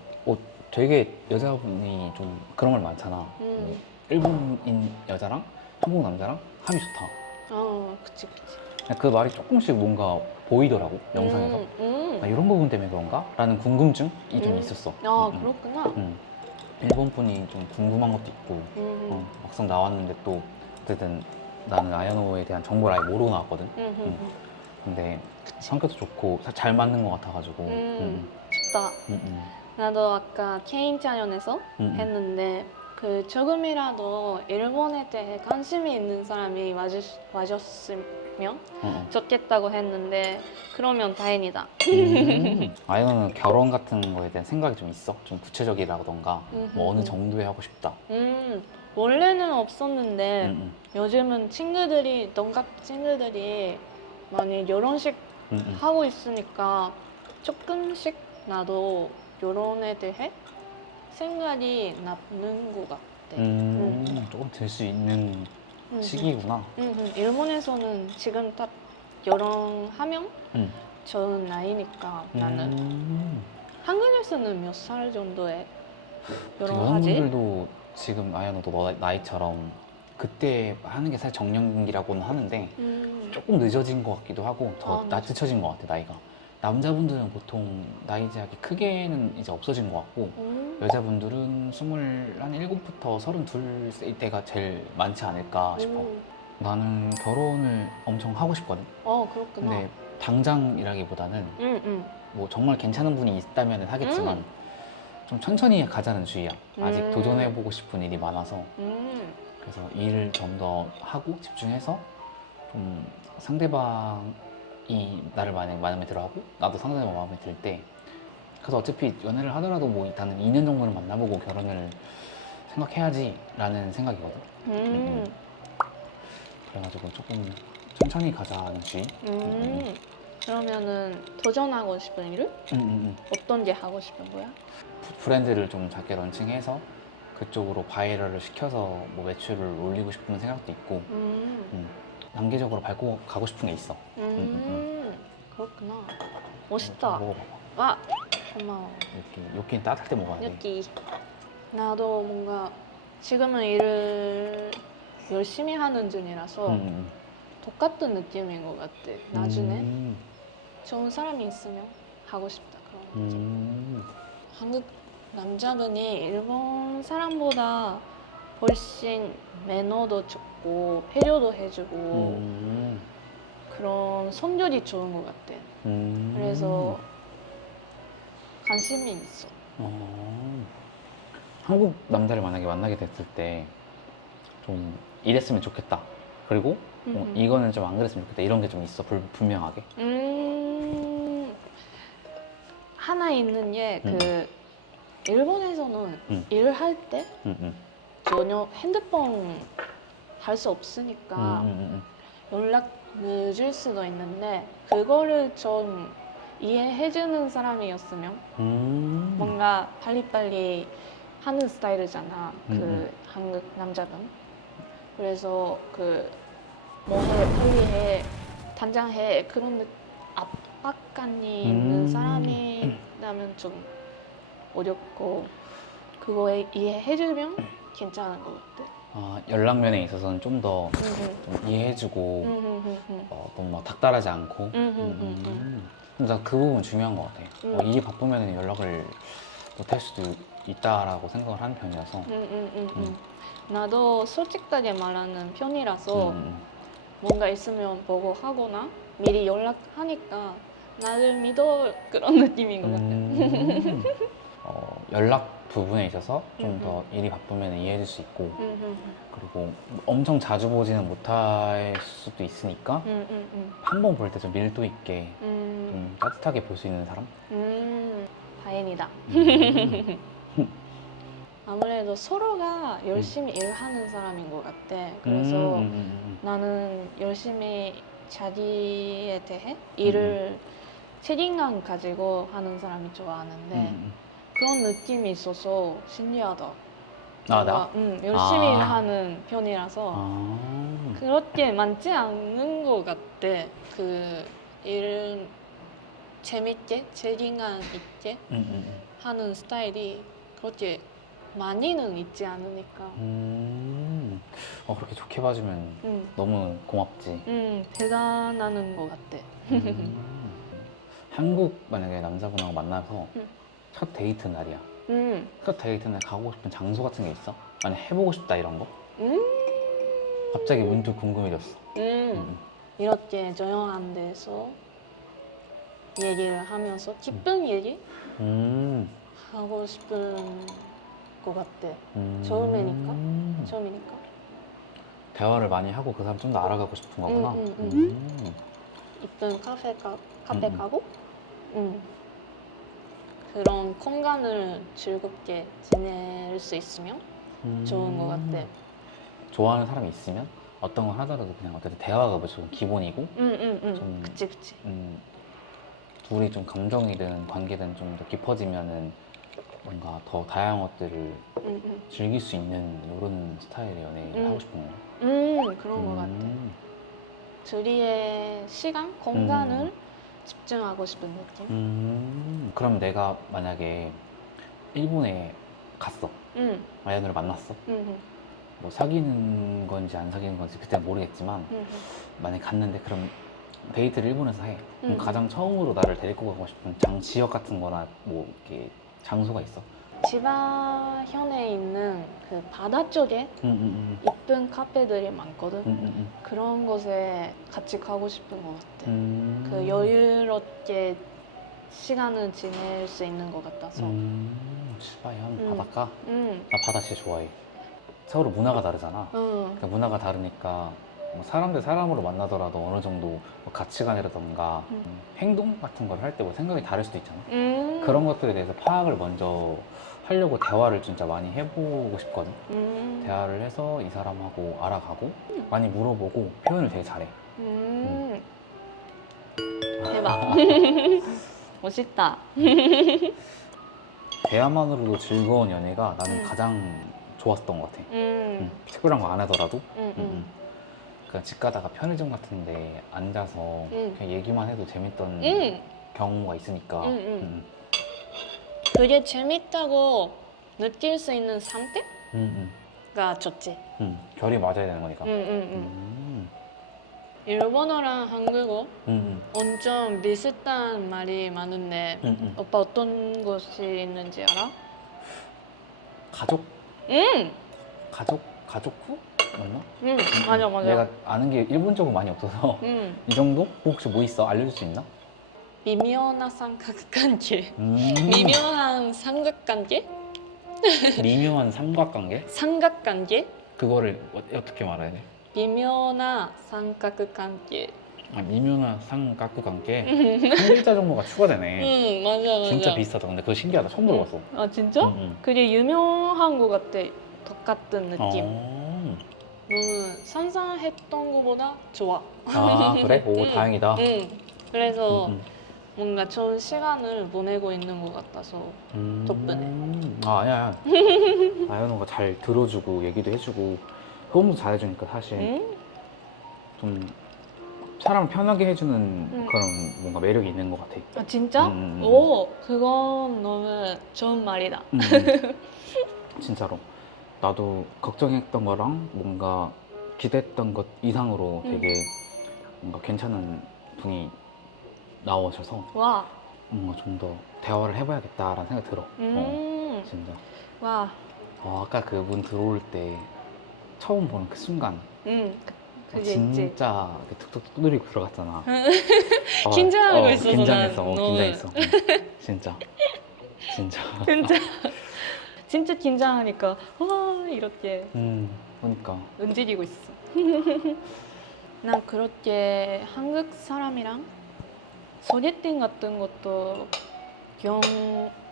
되게 여자분이 좀 그런 말 많잖아. 뭐 일본인 여자랑 한국 남자랑 합이 좋다. 그치. 그 말이 조금씩 뭔가 보이더라고 영상에서. 아, 이런 부분 때문에 그런가? 라는 궁금증이 좀 있었어. 그렇구나. 일본 분이 좀 궁금한 것도 있고 막상 나왔는데 또 어쨌든 나는 아야노에 대한 정보를 아예 모르고 나왔거든. 근데 성격도 좋고 잘 맞는 것 같아가지고. 좋다. 나도 아까 케인차연에서 했는데 그 조금이라도 일본에 대해 관심이 있는 사람이 와줬으면 좋겠다고 했는데 그러면 다행이다. 아이너는 결혼 같은 거에 대한 생각이 좀 있어? 좀 구체적이라던가 뭐 어느 정도에 하고 싶다. 원래는 없었는데 요즘은 동갑 친구들이 많이 결혼식 하고 있으니까 조금씩 나도 결혼에 대해 생각이 나는 것 같아. 조금 들 수 있는 시기구나. 일본에서는 지금 딱 결혼하면 좋은 나이니까 나는. 한국에서는 몇 살 정도에 결혼하지? 여성분들도 지금 아야노도 너 나이처럼 그때 하는 게 사실 정년기라고는 하는데 조금 늦어진 것 같기도 하고 더 낮춰진 것 같아 나이가. 남자분들은 보통 나이 제약이 크게는 이제 없어진 것 같고 여자분들은 27부터 32일 때가 제일 많지 않을까 싶어. 나는 결혼을 엄청 하고 싶거든. 그렇구나. 근데 당장이라기보다는 뭐 정말 괜찮은 분이 있다면 하겠지만 좀 천천히 가자는 주의야. 아직 도전해보고 싶은 일이 많아서. 그래서 일을 좀 더 하고 집중해서 좀 상대방이 나를 만약에 마음에 들어하고 나도 상대방 마음에 들 때 그래서 어차피 연애를 하더라도 뭐 나는 2년 정도는 만나보고 결혼을 생각해야지 라는 생각이거든. 그래가지고 조금 천천히 가자는 주의. 그러면은 도전하고 싶은 일을? 어떤 게 하고 싶은 거야? 브랜드를 좀 작게 런칭해서 그쪽으로 바이럴을 시켜서 뭐 매출을 올리고 싶은 생각도 있고 단계적으로 밟고 가고 싶은 게 있어. 그렇구나. 멋있다. 먹어봐봐. 고마워. 요끼는 따뜻할 때 먹어야 돼. 여기 나도 뭔가 지금은 일을 열심히 하는 중이라서 똑같은 느낌인 것 같아. 나중에 좋은 사람이 있으면 하고 싶다 그런 거지. 한국 남자분이 일본 사람보다 훨씬 매너도 좋고 배려도 해주고 그런 성격이 좋은 것 같아. 그래서 관심이 있어. 한국 남자를 만약에 만나게 됐을 때 좀 이랬으면 좋겠다. 그리고 이거는 좀 안 그랬으면 좋겠다. 이런 게 좀 있어, 분명하게. 하나 있는 게 그 일본에서는 음. 일을 할 때 음. 전혀 핸드폰 할 수 없으니까 연락 늦을 수도 있는데 그거를 좀 이해해주는 사람이었으면 뭔가 빨리빨리 하는 스타일이잖아. 그 한국 남자분. 그래서 그 뭐해 빨리 해 당장 해 그런 압박감이 있는 사람이라면 좀 어렵고 그거에 이해해주면 괜찮은 것 같아. 연락면에 있어서는 좀 더 이해해주고 너무 막 닥달하지 않고. 근데 그 부분 중요한 것 같아. 일이 바쁘면 연락을 못할 수도 있다라고 생각을 하는 편이라서. 나도 솔직하게 말하는 편이라서 뭔가 있으면 보고 하거나 미리 연락하니까 나를 믿어 그런 느낌인 것 같아. 연락 부분에 있어서 좀 더 일이 바쁘면 이해해줄 수 있고 그리고 엄청 자주 보지는 못할 수도 있으니까 한 번 볼 때 좀 밀도 있게 좀 따뜻하게 볼 수 있는 사람? 다행이다. 아무래도 서로가 열심히 일하는 사람인 것 같아. 그래서 나는 열심히 자기에 대해 일을 책임감 가지고 하는 사람이 좋아하는데 그런 느낌이 있어서 신기하다. 나? 열심히 일하는 편이라서 그렇게 많지 않은 것 같아. 그 일을 재밌게 책임감 있게 하는 스타일이 그렇게 많이는 있지 않으니까. 그렇게 좋게 봐주면 너무 고맙지. 대단한 것 같아. 한국 만약에 남자분하고 만나서 첫 데이트 날이야. 첫 데이트 날 가고 싶은 장소 같은 게 있어? 아니 해보고 싶다 이런 거? 갑자기 문득 궁금해졌어. 이렇게 조용한 데서 얘기를 하면서 기쁜 얘기 하고 싶은 것 같아. 처음이니까. 대화를 많이 하고 그 사람 좀 더 알아가고 싶은 거구나. 이쁜 카페 가고 그런 공간을 즐겁게 지낼 수 있으면 좋은 것 같아. 좋아하는 사람이 있으면 어떤 걸 하더라도 그냥 어쨌든 대화가 무조건 기본이고 좀 그치. 둘이 좀 감정이든 관계든 좀 더 깊어지면은 뭔가 더 다양한 것들을 즐길 수 있는 이런 스타일의 연애를 하고 싶은 거야. 그런 것 같아. 둘이의 시간, 공간을 집중하고 싶은 느낌. 그럼 내가 만약에 일본에 갔어. 아연우를 만났어. 뭐 사귀는 건지 안 사귀는 건지 그때는 모르겠지만 만약에 갔는데 그럼 데이트를 일본에서 해. 그럼 가장 처음으로 나를 데리고 가고 싶은 지역 같은 거나 뭐 이렇게 장소가 있어? 지바현에 있는 그 바다 쪽에 이쁜 카페들이 많거든. 그런 곳에 같이 가고 싶은 것 같아. 그 여유롭게 시간을 지낼 수 있는 것 같아서. 지바현 바닷가? 나 바다 진짜 좋아해. 서로 문화가 다르잖아. 그러니까 문화가 다르니까 뭐 사람 대 사람으로 만나더라도 어느 정도 뭐 가치관이라던가 행동 같은 걸 할 때 뭐 생각이 다를 수도 있잖아. 그런 것들에 대해서 파악을 먼저 하려고 대화를 진짜 많이 해보고 싶거든. 대화를 해서 이 사람하고 알아가고 많이 물어보고 표현을 되게 잘해. 대박. 멋있다. 대화만으로도 즐거운 연애가 나는 가장 좋았던 것 같아. 특별한 거 안 하더라도. 그러니까 집 가다가 편의점 같은 데 앉아서 그냥 얘기만 해도 재밌던 경우가 있으니까. 그게 재밌다고 느낄 수 있는 선택가 좋지. 결이 맞아야 되는 거니까. 일본어랑 한국어 엄청 비슷한 말이 많은데 오빠 어떤 것이 있는지 알아? 가족? 가족후? 맞나? 맞아. 내가 아는 게 일본적으로 많이 없어서 이 정도? 혹시 뭐 있어? 알려줄 수 있나? 미묘한 삼각관계. 미묘한 삼각관계? 미묘한 삼각관계? 삼각관계? 그거를 어떻게 말해야 돼? 미묘한 삼각관계. 아, 미묘한 삼각관계? 한 글자 정도가 추가되네. 맞아. 진짜 비슷하다. 근데 그거 신기하다. 처음 들어봤어. 아 진짜? 응. 그게 유명한 것 같아. 똑같은 느낌. 어. 너무 상상했던 것보다 좋아. 아 그래? 오 다행이다. 그래서 음, 뭔가 좋은 시간을 보내고 있는 것 같아서 덕분에. 아 아니야. 아연호가 잘 들어주고 얘기도 해주고 호응도 잘해주니까 사실 좀 사람을 편하게 해주는 그런 뭔가 매력이 있는 것 같아. 아 진짜? 음. 오, 그건 너무 좋은 말이다. 진짜로 나도 걱정했던 거랑 뭔가 기대했던 것 이상으로 되게 뭔가 괜찮은 분이 나오셔서 와, 뭔가 좀 더 대화를 해봐야겠다라는 생각이 들어. 진짜. 와, 아까 그분 들어올 때 처음 보는 그 순간 그게 있지. 진짜 이렇게 툭툭 두드리고 들어갔잖아. 긴장하고 있어서 긴장했어. 난 너무. 긴장했어. 진짜. 진짜 진짜 긴장하니까 와 이렇게 그러니까. 움직이고 있어. 난 그렇게 한국 사람이랑 소개팅 같은 것도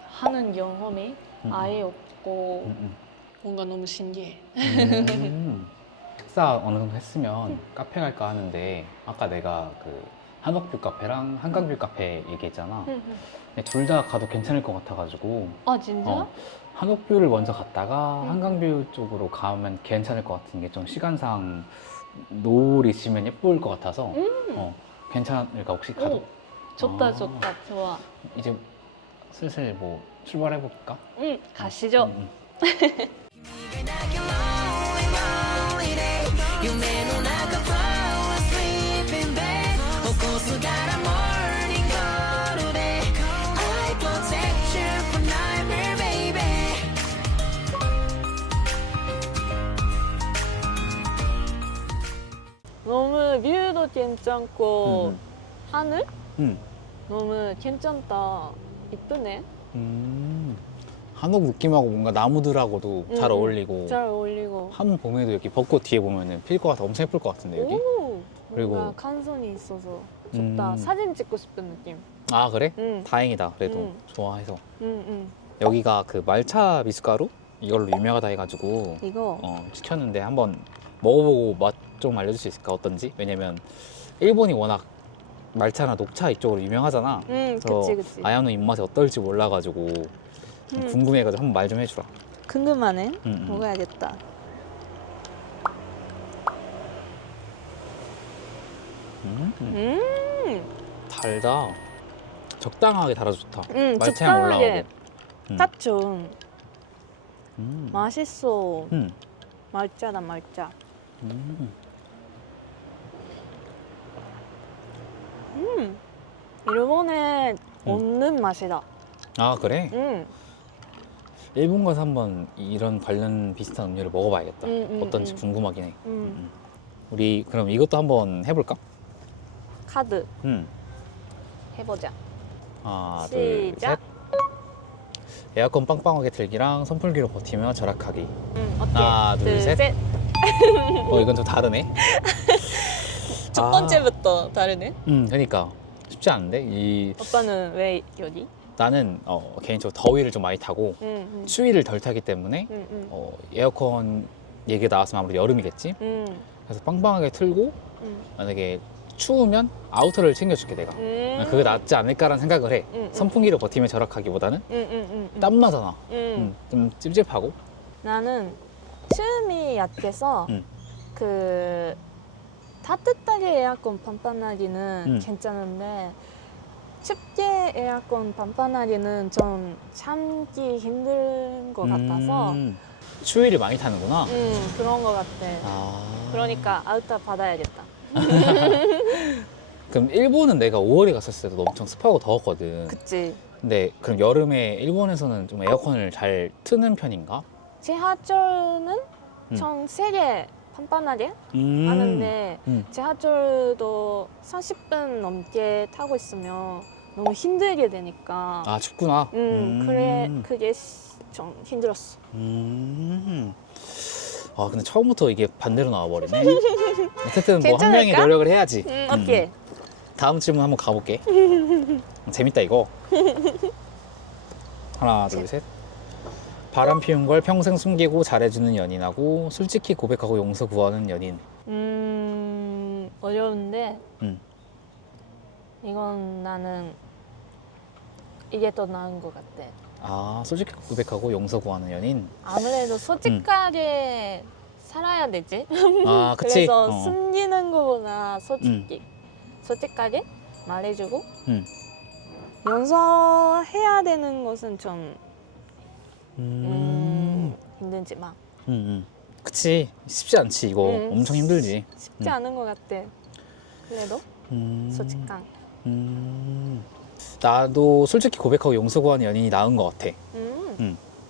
하는 경험이 아예 없고 뭔가 너무 신기해. 식사 어느 정도 했으면 카페 갈까 하는데 아까 내가 그 한옥뷰 카페랑 한강뷰 카페 얘기했잖아. 둘 다 가도 괜찮을 것 같아가지고 아 진짜? 한옥뷰를 먼저 갔다가 한강뷰 쪽으로 가면 괜찮을 것 같은 게 좀 시간상 노을이 지면 예쁠 것 같아서 괜찮을까 혹시 가도? 오, 좋다 아. 좋다 좋아. 이제 슬슬 뭐 출발해 볼까? 가시죠. 君だけ lonely lonely day 夢の中 fall asleep in bed 起こすから morning call day I protect you from nightmare baby 너무 뷰도 괜찮고 하늘 응. 너무 괜찮다. 이쁘네. 한옥 느낌하고 뭔가 나무들하고도 잘 어울리고 잘 어울리고. 한 봄에도 여기 벚꽃 뒤에 보면은 필 것 같아. 엄청 예쁠 것 같은데 여기. 오, 그리고- 뭔가 간선이 있어서 좋다. 음. 사진 찍고 싶은 느낌. 아 그래? 응. 다행이다. 그래도 응. 좋아해서. 응. 여기가 그 말차 미숫가루 이걸로 유명하다 해가지고 이거 시켰는데 한번 먹어보고 맛 좀 알려줄 수 있을까? 어떤지? 왜냐면 일본이 워낙 말차나 녹차 이쪽으로 유명하잖아. 그래서 그치. 아야노 입맛이 어떨지 몰라가지고 좀 궁금해가지고 한번 말 좀 해주라. 궁금하네. 응. 먹어야겠다. 달다. 적당하게 달아서 좋다. 말차향 적당하게 올라오고. 딱 좋은. 음. 맛있어. 음. 말짜다 말짜. 일본에 없는 맛이다. 아 그래? 음. 일본 가서 한번 이런 관련 비슷한 음료를 먹어봐야겠다. 어떤지 음. 궁금하긴 해. 음. 우리 그럼 이것도 한번 해볼까? 카드 음. 해보자. 하나, 둘, 셋. 시작. 에어컨 빵빵하게 틀기랑 선풍기로 버티며 절약하기. 어때? 하나, 둘, 셋. 이건 좀 다르네. 첫 번째부터 다르네. 그러니까 쉽지 않은데 오빠는 왜 여기? 나는 개인적으로 더위를 좀 많이 타고 추위를 덜 타기 때문에 에어컨 얘기 나왔으면 아무래도 여름이겠지. 그래서 빵빵하게 틀고 만약에 추우면 아우터를 챙겨줄게 내가. 그게 낫지 않을까라는 생각을 해. 선풍기로 버티며 절약하기보다는 땀 나잖아. 좀 찝찝하고. 나는 춤이 약해서 그 따뜻하게 에어컨 반판하기는 괜찮은데 춥게 에어컨 반판하기는 좀 참기 힘든 것 같아서 추위를 많이 타는구나. 그런 것 같아. 아. 그러니까 아우터 받아야겠다. 그럼 일본은 내가 5월에 갔었을 때도 엄청 습하고 더웠거든. 그치. 근데 그럼 여름에 일본에서는 좀 에어컨을 잘 트는 편인가? 지하철은 좀 세게 판판하게 하는데 지하철도 30분 넘게 타고 있으면 너무 힘들게 되니까. 아 춥구나. 그래 그게 좀 힘들었어. 아 근데 처음부터 이게 반대로 나와버리네. 어쨌든 뭐 한 명이 괜찮을까? 노력을 해야지. 오케이. 다음 질문 한번 가볼게. 재밌다 이거. 하나 둘 셋. 바람 피운 걸 평생 숨기고 잘해주는 연인하고 솔직히 고백하고 용서 구하는 연인. 어려운데 음. 이건 나는 이게 더 나은 것 같아. 아 솔직히 고백하고 용서 구하는 연인. 아무래도 솔직하게 살아야 되지. 아 그치. 그래서 숨기는 거보다 솔직하게 말해주고 용서해야 되는 것은 좀 힘들지만 그치 쉽지 않지 이거. 엄청 힘들지. 쉽지 않은 것 같아. 그래도 솔직한. 나도 솔직히 고백하고 용서 구하는 연인이 나은 것 같아.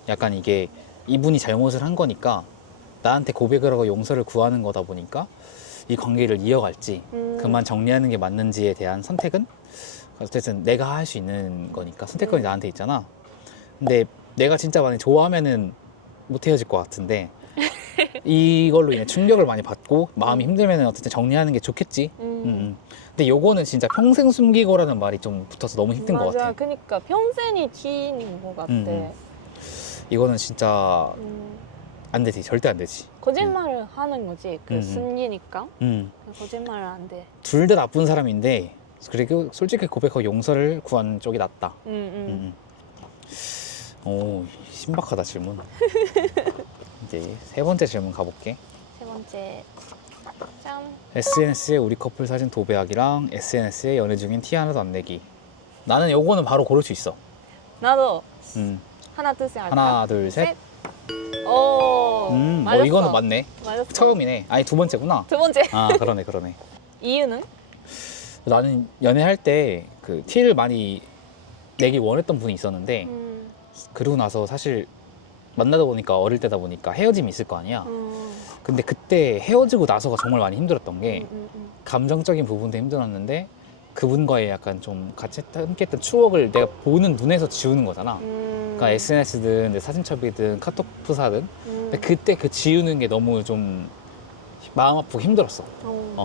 약간 이게 이분이 잘못을 한 거니까 나한테 고백을 하고 용서를 구하는 거다 보니까 이 관계를 이어갈지 그만 정리하는 게 맞는지에 대한 선택은 어쨌든 내가 할 수 있는 거니까 선택권이 나한테 있잖아. 근데 내가 진짜 많이 좋아하면은 못 헤어질 것 같은데 이걸로 인해 충격을 많이 받고 마음이 힘들면은 어쨌든 정리하는 게 좋겠지. 근데 요거는 진짜 평생 숨기고라는 말이 좀 붙어서 너무 힘든 것 같아. 맞아. 그러니까 평생이 긴 것 같아. 이거는 진짜 안 되지. 절대 안 되지. 거짓말을 하는 거지. 숨기니까. 거짓말을 안 돼. 둘 다 나쁜 사람인데 그리고 솔직히 고백하고 용서를 구하는 쪽이 낫다. 오 신박하다 질문. 이제 세 번째 질문 가볼게. 세 번째. 짠. SNS에 우리 커플 사진 도배하기랑 SNS에 연애 중인 티 하나도 안 내기. 나는 요거는 바로 고를 수 있어. 나도 음. 하나 둘 셋 할까? 하나 둘 셋. 오. 맞았어. 이거는 맞네. 맞았어. 처음이네. 아니 두 번째구나. 두 번째. 아 그러네. 이유는? 나는 연애할 때 그 티를 많이 내기 원했던 분이 있었는데 그러고 나서 사실 만나다 보니까 어릴 때다 보니까 헤어짐이 있을 거 아니야. 근데 그때 헤어지고 나서가 정말 많이 힘들었던 게 감정적인 부분도 힘들었는데 그분과의 약간 좀 같이 함께했던 추억을 내가 보는 눈에서 지우는 거잖아. 그러니까 SNS든 내 사진첩이든 카톡 프사든 근데 그때 그 지우는 게 너무 좀 마음 아프고 힘들었어.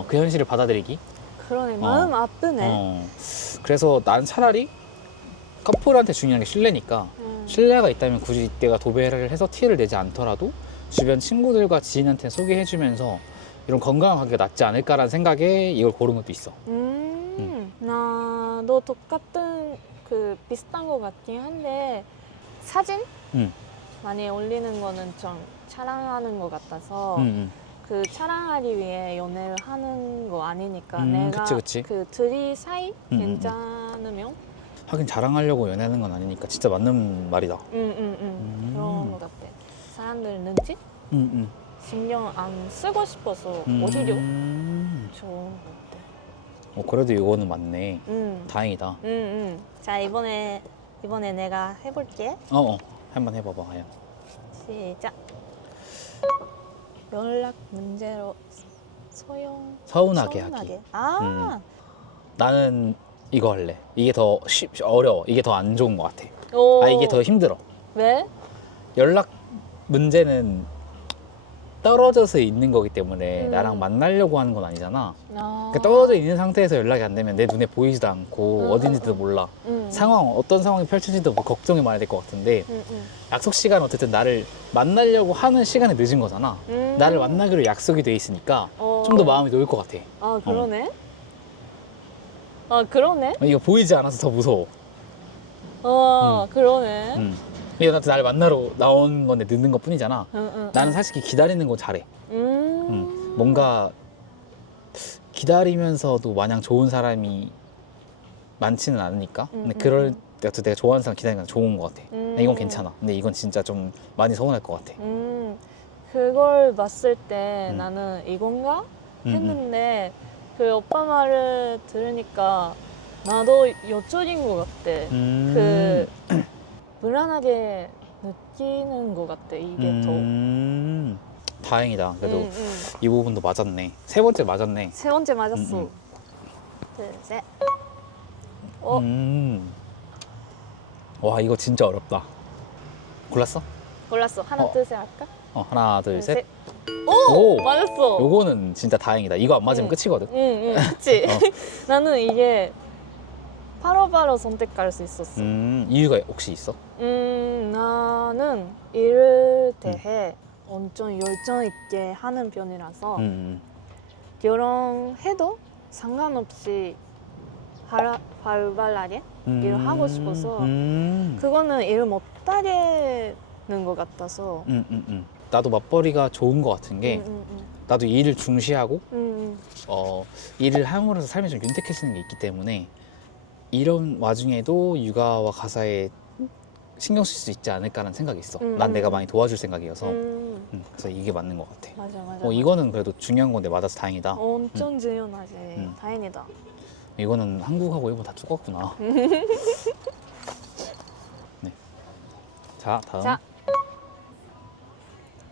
그 현실을 받아들이기. 그러네. 마음 아프네. 그래서 난 차라리 커플한테 중요한 게 신뢰니까 신뢰가 있다면 굳이 내가 도배를 해서 티를 내지 않더라도 주변 친구들과 지인한테 소개해주면서 이런 건강한 관계가 낫지 않을까라는 생각에 이걸 고른 것도 있어. 나도 똑같은 비슷한 것 같긴 한데 사진 많이 올리는 거는 좀 자랑하는 것 같아서 그 자랑하기 위해 연애를 하는 거 아니니까 내가 그치. 그 둘이 사이 괜찮으면 하긴 자랑하려고 연애하는 건 아니니까 진짜 맞는 말이다. 그런 것 같아. 사람들 눈치? 신경 안 쓰고 싶어서 오히려 좋은 것 같아. 그래도 이거는 맞네. 다행이다. 자 이번에 내가 해볼게. 한번 해봐봐. 아야. 시작. 연락 문제로 서운하게 하기. 아. 나는 이거 할래. 이게 더 어려워. 이게 더 안 좋은 것 같아. 오. 이게 더 힘들어. 왜? 연락 문제는 떨어져서 있는 거기 때문에 나랑 만나려고 하는 건 아니잖아. 그러니까 떨어져 있는 상태에서 연락이 안 되면 내 눈에 보이지도 않고 어딘지도 몰라. 어떤 상황이 펼쳐질지도 걱정이 많이 될 것 같은데 약속 시간 어쨌든 나를 만나려고 하는 시간에 늦은 거잖아. 나를 만나기로 약속이 돼 있으니까 좀 더 마음이 놓일 것 같아. 아 그러네. 아 그러네. 이거 보이지 않아서 더 무서워. 그러네. 이게 나를 만나러 나온 건데 늦는 것 뿐이잖아. 나는 사실 기다리는 거 잘해. 뭔가 기다리면서도 마냥 좋은 사람이 많지는 않으니까. 근데 그럴 때 내가 좋아하는 사람 기다리는 건 좋은 것 같아. 이건 괜찮아. 근데 이건 진짜 좀 많이 서운할 것 같아. 그걸 봤을 때 나는 이건가 했는데 그 오빠 말을 들으니까 나도 요쪽인 것 같아. 그 불안하게 느끼는 것 같아. 이게 더. 다행이다. 그래도 이 부분도 맞았네. 세 번째 맞았네. 세 번째 맞았어. 둘, 셋. 어? 와 이거 진짜 어렵다. 골랐어? 골랐어. 하나 어. 둘 셋 할까? 하나 둘 셋. 오! 오! 맞았어. 요거는 진짜 다행이다. 이거 안 맞으면 응. 끝이거든. 응, 그치? 어. 나는 이게 바로바로 선택할 수 있었어. 이유가 혹시 있어? 나는 일을 대해 엄청 열정 있게 하는 편이라서 결혼해도 상관없이 발발하게 일을 하고 싶어서 그거는 일을 못 하겠는 것 같아서 나도 맞벌이가 좋은 것 같은 게 나도 일을 중시하고 일을 함으로써 삶이 좀 윤택해지는 게 있기 때문에 이런 와중에도 육아와 가사에 신경 쓸 수 있지 않을까라는 생각이 있어. 난 내가 많이 도와줄 생각이어서 그래서 이게 맞는 것 같아. 맞아. 이거는 그래도 중요한 건데 맞아서 다행이다. 엄청 중요하지. 다행이다. 이거는 한국하고 일본 다 똑같구나. 네. 자 다음. 자,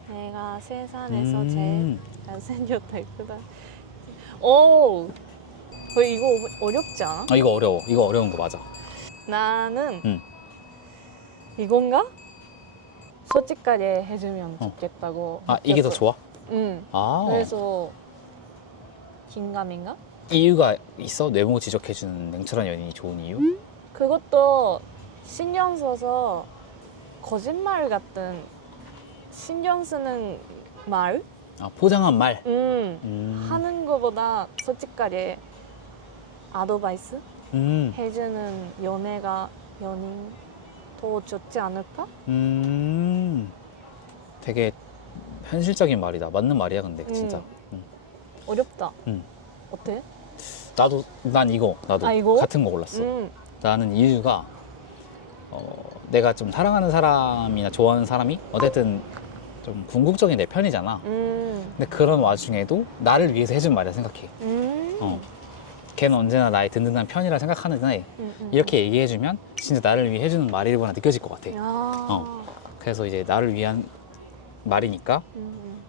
내가 세상에서 제일 잘생겼다 이거다. 오, 이거 어렵지 않아? 이거 어려워. 이거 어려운 거 맞아. 나는 응. 이건가? 솔직하게 해주면 좋겠다고. 이게 더 좋아? 응. 아. 그래서 긴가민가? 이유가 있어? 외모 지적해주는 냉철한 연인이 좋은 이유? 그것도 신경 써서 거짓말 같은 신경 쓰는 말? 포장한 말? 하는 것보다 솔직하게 아드바이스 해주는 연인 더 좋지 않을까? 되게 현실적인 말이다. 맞는 말이야 근데 진짜. 어렵다. 음. 어때? 나도 이거? 같은 거 골랐어. 나는 이유가 내가 좀 사랑하는 사람이나 좋아하는 사람이 어쨌든 좀 궁극적인 내 편이잖아. 근데 그런 와중에도 나를 위해서 해준 말이라 생각해. 걔는 언제나 나의 든든한 편이라 생각하는데 이렇게 얘기해주면 진짜 나를 위해 해주는 말이구나 느껴질 것 같아. 그래서 이제 나를 위한 말이니까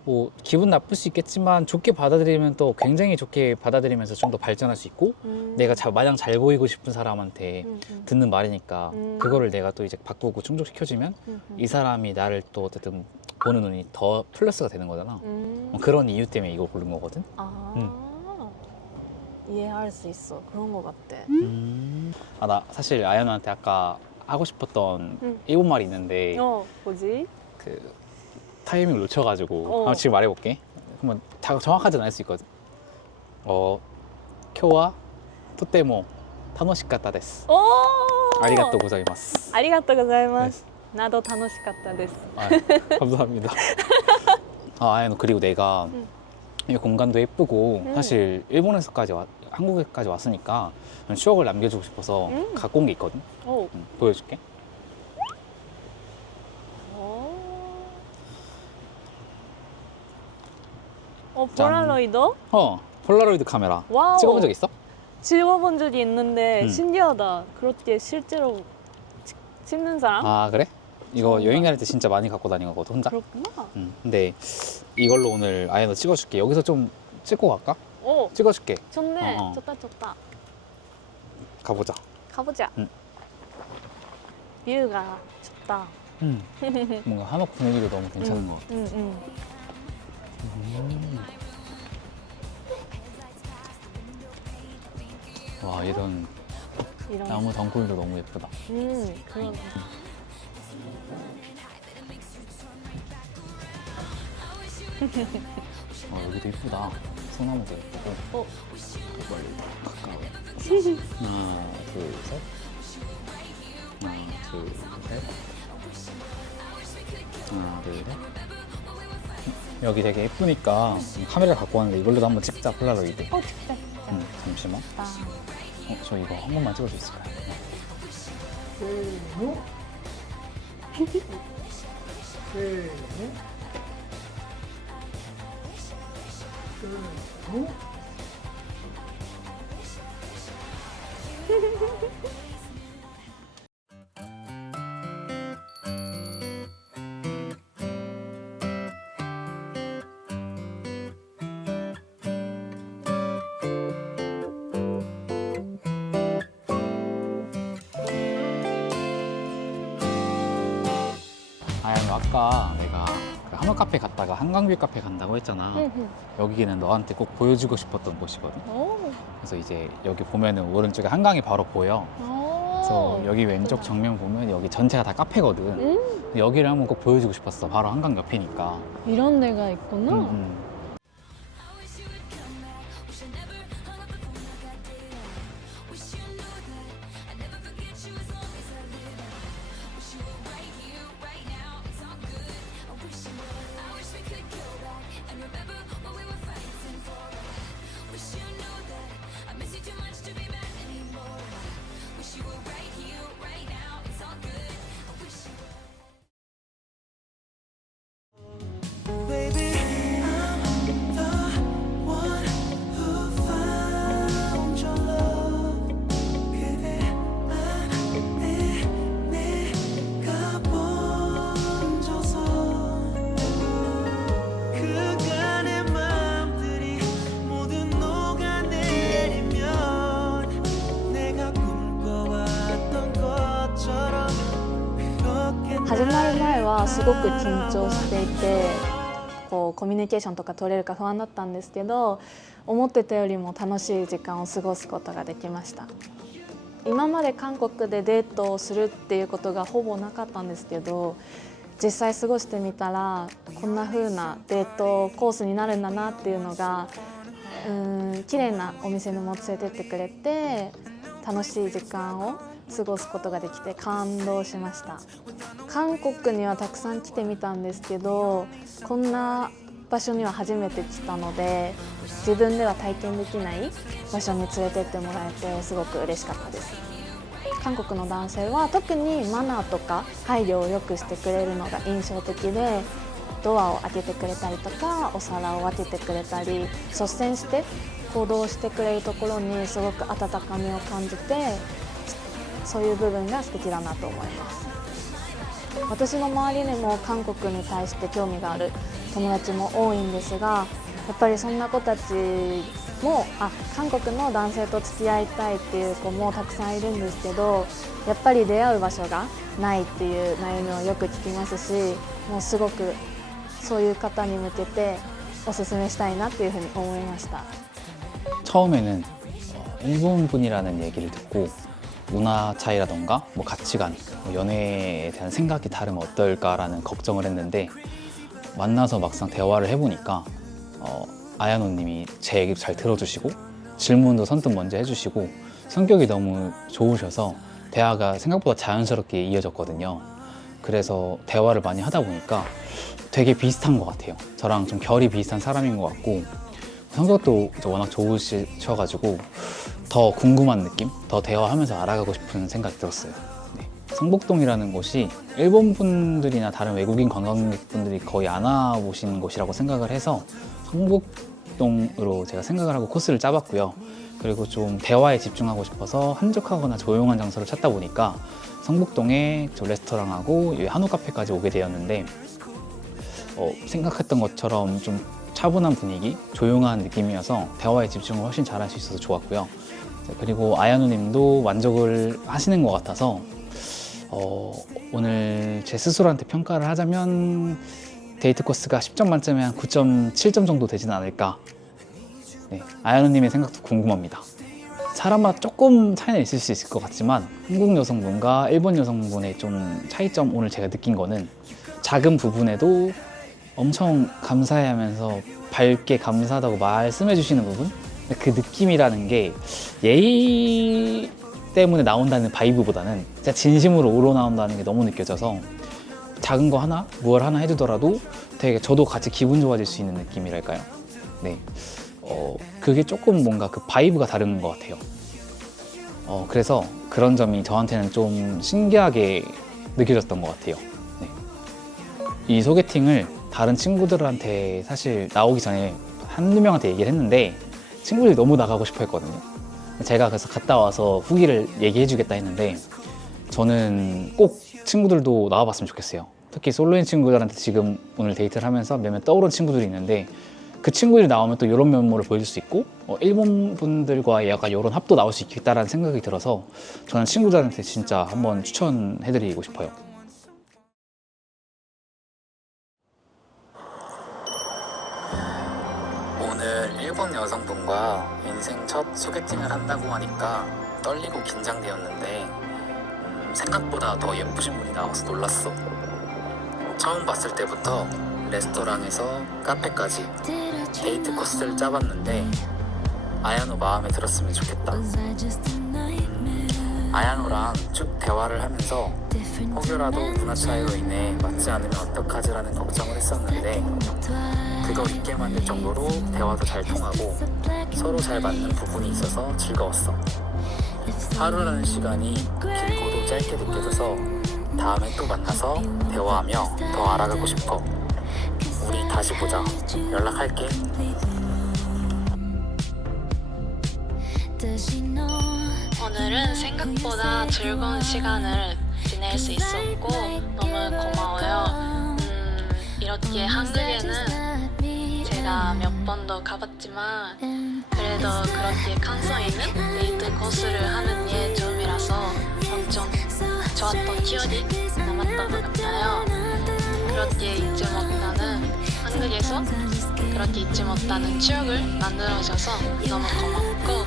뭐 기분 나쁠 수 있겠지만 좋게 받아들이면 또 굉장히 좋게 받아들이면서 좀 더 발전할 수 있고 내가 마냥 잘 보이고 싶은 사람한테 듣는 말이니까 그거를 내가 또 이제 바꾸고 충족시켜주면 이 사람이 나를 또 어쨌든 보는 눈이 더 플러스가 되는 거잖아. 그런 이유 때문에 이걸 고른 거거든. 이해할 수 있어. 그런 거 같아. 나 사실 아연한테 아까 하고 싶었던 일본 말이 있는데 뭐지? 그 타이밍을 놓쳐가지고 한번 지금 말해볼게. 한번 정확하진 않을 수 있거든. 쿄와 토테모 타노시카타 데스. 아리가또 고자이마스. 아리가또 고자이마스. 나도 楽しかったです. 감사합니다. 아연아 그리고 내가 이 공간도 예쁘고 사실 일본에서까지 한국에까지 왔으니까 추억을 남겨주고 싶어서 갖고 온 게 있거든. 보여줄게. 폴라로이드? 폴라로이드 카메라. 와우. 찍어본 적 있어? 찍어본 적이 있는데 신기하다. 그렇게 실제로 찍는 사람? 그래? 이거 처음 여행 다닐 때 진짜 많이 갖고 다니거든 혼자. 그렇구나. 근데 이걸로 오늘 아예 너 찍어줄게. 여기서 좀 찍고 갈까? 찍어줄게. 좋네. 좋다. 가보자. 가보자. 뷰가 좋다. 뭔가 한옥 분위기도 너무 괜찮은 것 같아. 와 이런 나무 덩굴도 너무 예쁘다. 그런. 여기도 예쁘다. 소나무도 예쁘고. 빨리 가까워. 하나, 둘, 셋. 하나, 둘, 셋. 하나, 둘, 셋. 여기 되게 예쁘니까 카메라 갖고 왔는데 이걸로도 한번 찍자. 폴라로이드. 찍자. 잠시만. 저 이거 한 번만 찍을 수 있을까요? 아니 아까 내가 그 한옥 카페 갔다가 한강뷰 카페 간다고 했잖아. 여기는 너한테 꼭 보여주고 싶었던 곳이거든. 그래서 이제 여기 보면은 오른쪽에 한강이 바로 보여. 그래서 여기 왼쪽 정면 보면 여기 전체가 다 카페거든. 여기를 한번 꼭 보여주고 싶었어. 바로 한강 옆이니까. 이런 데가 있구나. wish you would come back. Wish I never hung up the phone like I did. Wish you knew that I never forget you as long as I live. Wish you were right here, right now. It's all good. I wish you would. I wish we could go back and remember what we were fighting for. Wish you knew that I miss you too much to be mad anymore. Wish you were right here, right now. It's all good. I wish you would. Baby, I'm the one who found your love. 그대 안에 내가 번져서 그간의 마음들이 모두 녹아내리면 내가 꿈꿔왔던 것처럼 그렇게 始まる前はすごく緊張していて、こうコミュニケーションとか取れるか不安だったんですけど、思ってたよりも楽しい時間を過ごすことができました。今まで韓国でデートをするっていうことがほぼなかったんですけど、実際過ごしてみたらこんな風なデートコースになるんだなっていうのが、綺麗なお店にも連れてってくれて楽しい時間を過ごすことができて感動しました。韓国にはたくさん来てみたんですけど、こんな場所には初めて来たので、自分では体験できない場所に連れてってもらえてすごく嬉しかったです。韓国の男性は特にマナーとか配慮をよくしてくれるのが印象的で、ドアを開けてくれたりとかお皿を分けてくれたり、率先して行動してくれるところにすごく温かみを感じて、そういう部分が素敵だなと思います。私の周りにも韓国に対して興味がある友達も多いんですが、やっぱりそんな子たちも韓国の男性と付き合いたいっていう子もたくさんいるんですけど、やっぱり出会う場所がないっていう悩みをよく聞きますし、もうすごくそういう方に向けておすすめしたいなっていうふうに思いました。 처음에는 일본 분이라는 얘기를 듣고 문화 차이라던가 뭐 가치관, 뭐 연애에 대한 생각이 다르면 어떨까라는 걱정을 했는데, 만나서 막상 대화를 해보니까 아야노님이 제 얘기도 잘 들어주시고 질문도 선뜻 먼저 해주시고 성격이 너무 좋으셔서 대화가 생각보다 자연스럽게 이어졌거든요. 그래서 대화를 많이 하다 보니까 되게 비슷한 것 같아요. 저랑 좀 결이 비슷한 사람인 것 같고, 성격도 워낙 좋으셔가지고 더 궁금한 느낌? 더 대화하면서 알아가고 싶은 생각이 들었어요. 네. 성북동이라는 곳이 일본 분들이나 다른 외국인 관광객분들이 거의 안 와보신 곳이라고 생각을 해서 성북동으로 제가 생각을 하고 코스를 짜봤고요. 그리고 좀 대화에 집중하고 싶어서 한적하거나 조용한 장소를 찾다 보니까 성북동에 저 레스토랑하고 한옥 카페까지 오게 되었는데, 생각했던 것처럼 좀 차분한 분위기, 조용한 느낌이어서 대화에 집중을 훨씬 잘할 수 있어서 좋았고요. 그리고 아야노님도 만족을 하시는 것 같아서 오늘 제 스스로한테 평가를 하자면 데이트 코스가 10점 만점에 한 9.7점 정도 되진 않을까. 네, 아야노님의 생각도 궁금합니다. 사람마다 조금 차이는 있을 수 있을 것 같지만 한국 여성분과 일본 여성분의 좀 차이점, 오늘 제가 느낀 거는 작은 부분에도 엄청 감사해하면서 밝게 감사하다고 말씀해 주시는 부분, 그 느낌이라는 게 예의 때문에 나온다는 바이브보다는 진짜 진심으로 우러나온다는 게 너무 느껴져서, 작은 거 하나, 무얼 하나 해주더라도 되게 저도 같이 기분 좋아질 수 있는 느낌이랄까요? 네, 그게 조금 뭔가 그 바이브가 다른 것 같아요. 그래서 그런 점이 저한테는 좀 신기하게 느껴졌던 것 같아요. 네. 이 소개팅을 다른 친구들한테 사실 나오기 전에 한두 명한테 얘기를 했는데 친구들이 너무 나가고 싶어 했거든요. 제가 그래서 갔다 와서 후기를 얘기해 주겠다 했는데, 저는 꼭 친구들도 나와봤으면 좋겠어요. 특히 솔로인 친구들한테 지금 오늘 데이트를 하면서 몇몇 떠오른 친구들이 있는데, 그 친구들이 나오면 또 이런 면모를 보여줄 수 있고 일본 분들과의 약간 이런 합도 나올 수 있겠다라는 생각이 들어서 저는 친구들한테 진짜 한번 추천해드리고 싶어요. 여자친구가 인생 첫 소개팅을 한다고 하니까 떨리고 긴장되었는데 생각보다 더 예쁘신 분이 나와서 놀랐어. 처음 봤을 때부터 레스토랑에서 카페까지 데이트 코스를 짜봤는데 아야노 마음에 들었으면 좋겠다. 아야노랑 쭉 대화를 하면서 혹여라도 문화 차이로 인해 맞지 않으면 어떡하지라는 걱정을 했었는데 그걸 잊게 만들 정도로 대화도 잘 통하고 서로 잘 맞는 부분이 있어서 즐거웠어. 하루라는 시간이 길고도 짧게 느껴져서 다음에 또 만나서 대화하며 더 알아가고 싶어. 우리 다시 보자. 연락할게. 오늘은 생각보다 즐거운 시간을 지낼 수 있었고 너무 고마워요. 이렇게 한국에는 제가 몇 번도 가봤지만 그래도 그렇게 감성 있는 데이트 코스를 하는 게 처음이라서 엄청 좋았던 기억이 남았던 것 같아요. 그렇게 잊지 못하는 한국에서 그렇게 잊지 못하는 추억을 만들어줘서 너무 고맙고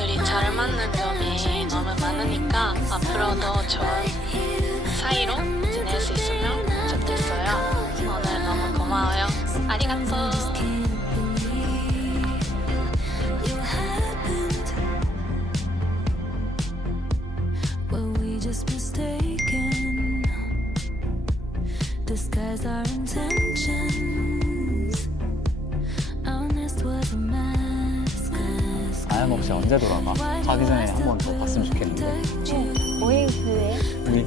우리 잘 맞는 점이 너무 많으니까 앞으로도 좋은 사이로 지낼 수 있으면 좋겠어요. 오늘 너무 고마워요. 아리가또. Disguise our intentions. Honest was a mask. 아야노 혹시 언제 돌아가? 가기 전에 한 번 더 봤으면 좋겠는데. 5일 후에 그럼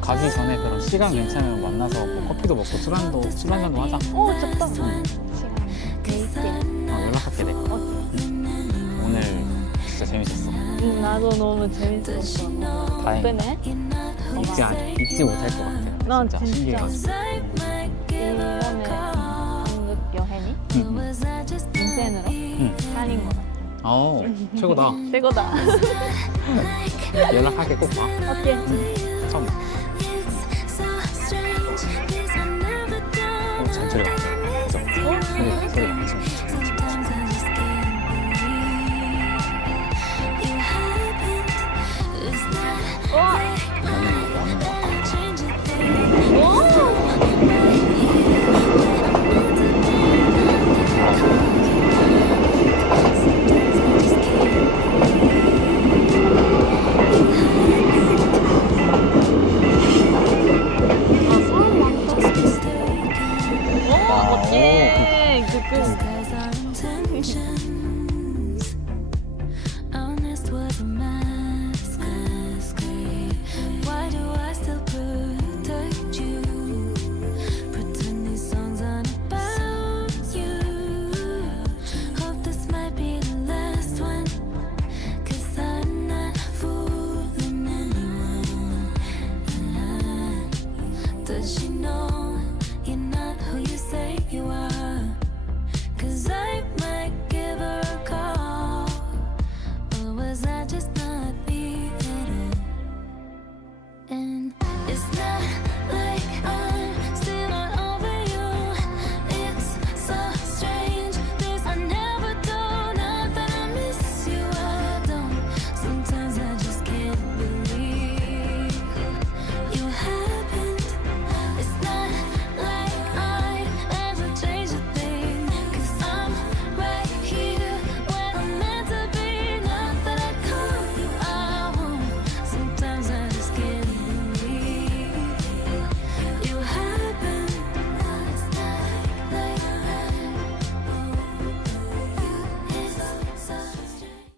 가기 전에 그럼 시간 괜찮으면 만나서 뭐 커피도 먹고 술 한잔도 하자. 좋다. 시간 내일게. 연락할게 내가. 오늘 진짜 재밌었어. 나도 너무 재밌었어. 다행이다. 덕분에 잊지 못할 것 같아. 난 진짜 진짜. 신기해가지고. 이번에 한국 여행이 인생으로 살인 것 같아. 최고다. 최고다. 연락할게 꼭 봐. 오케이. 처음 봐. 잘 들어가. 그죠? 소리가 엄청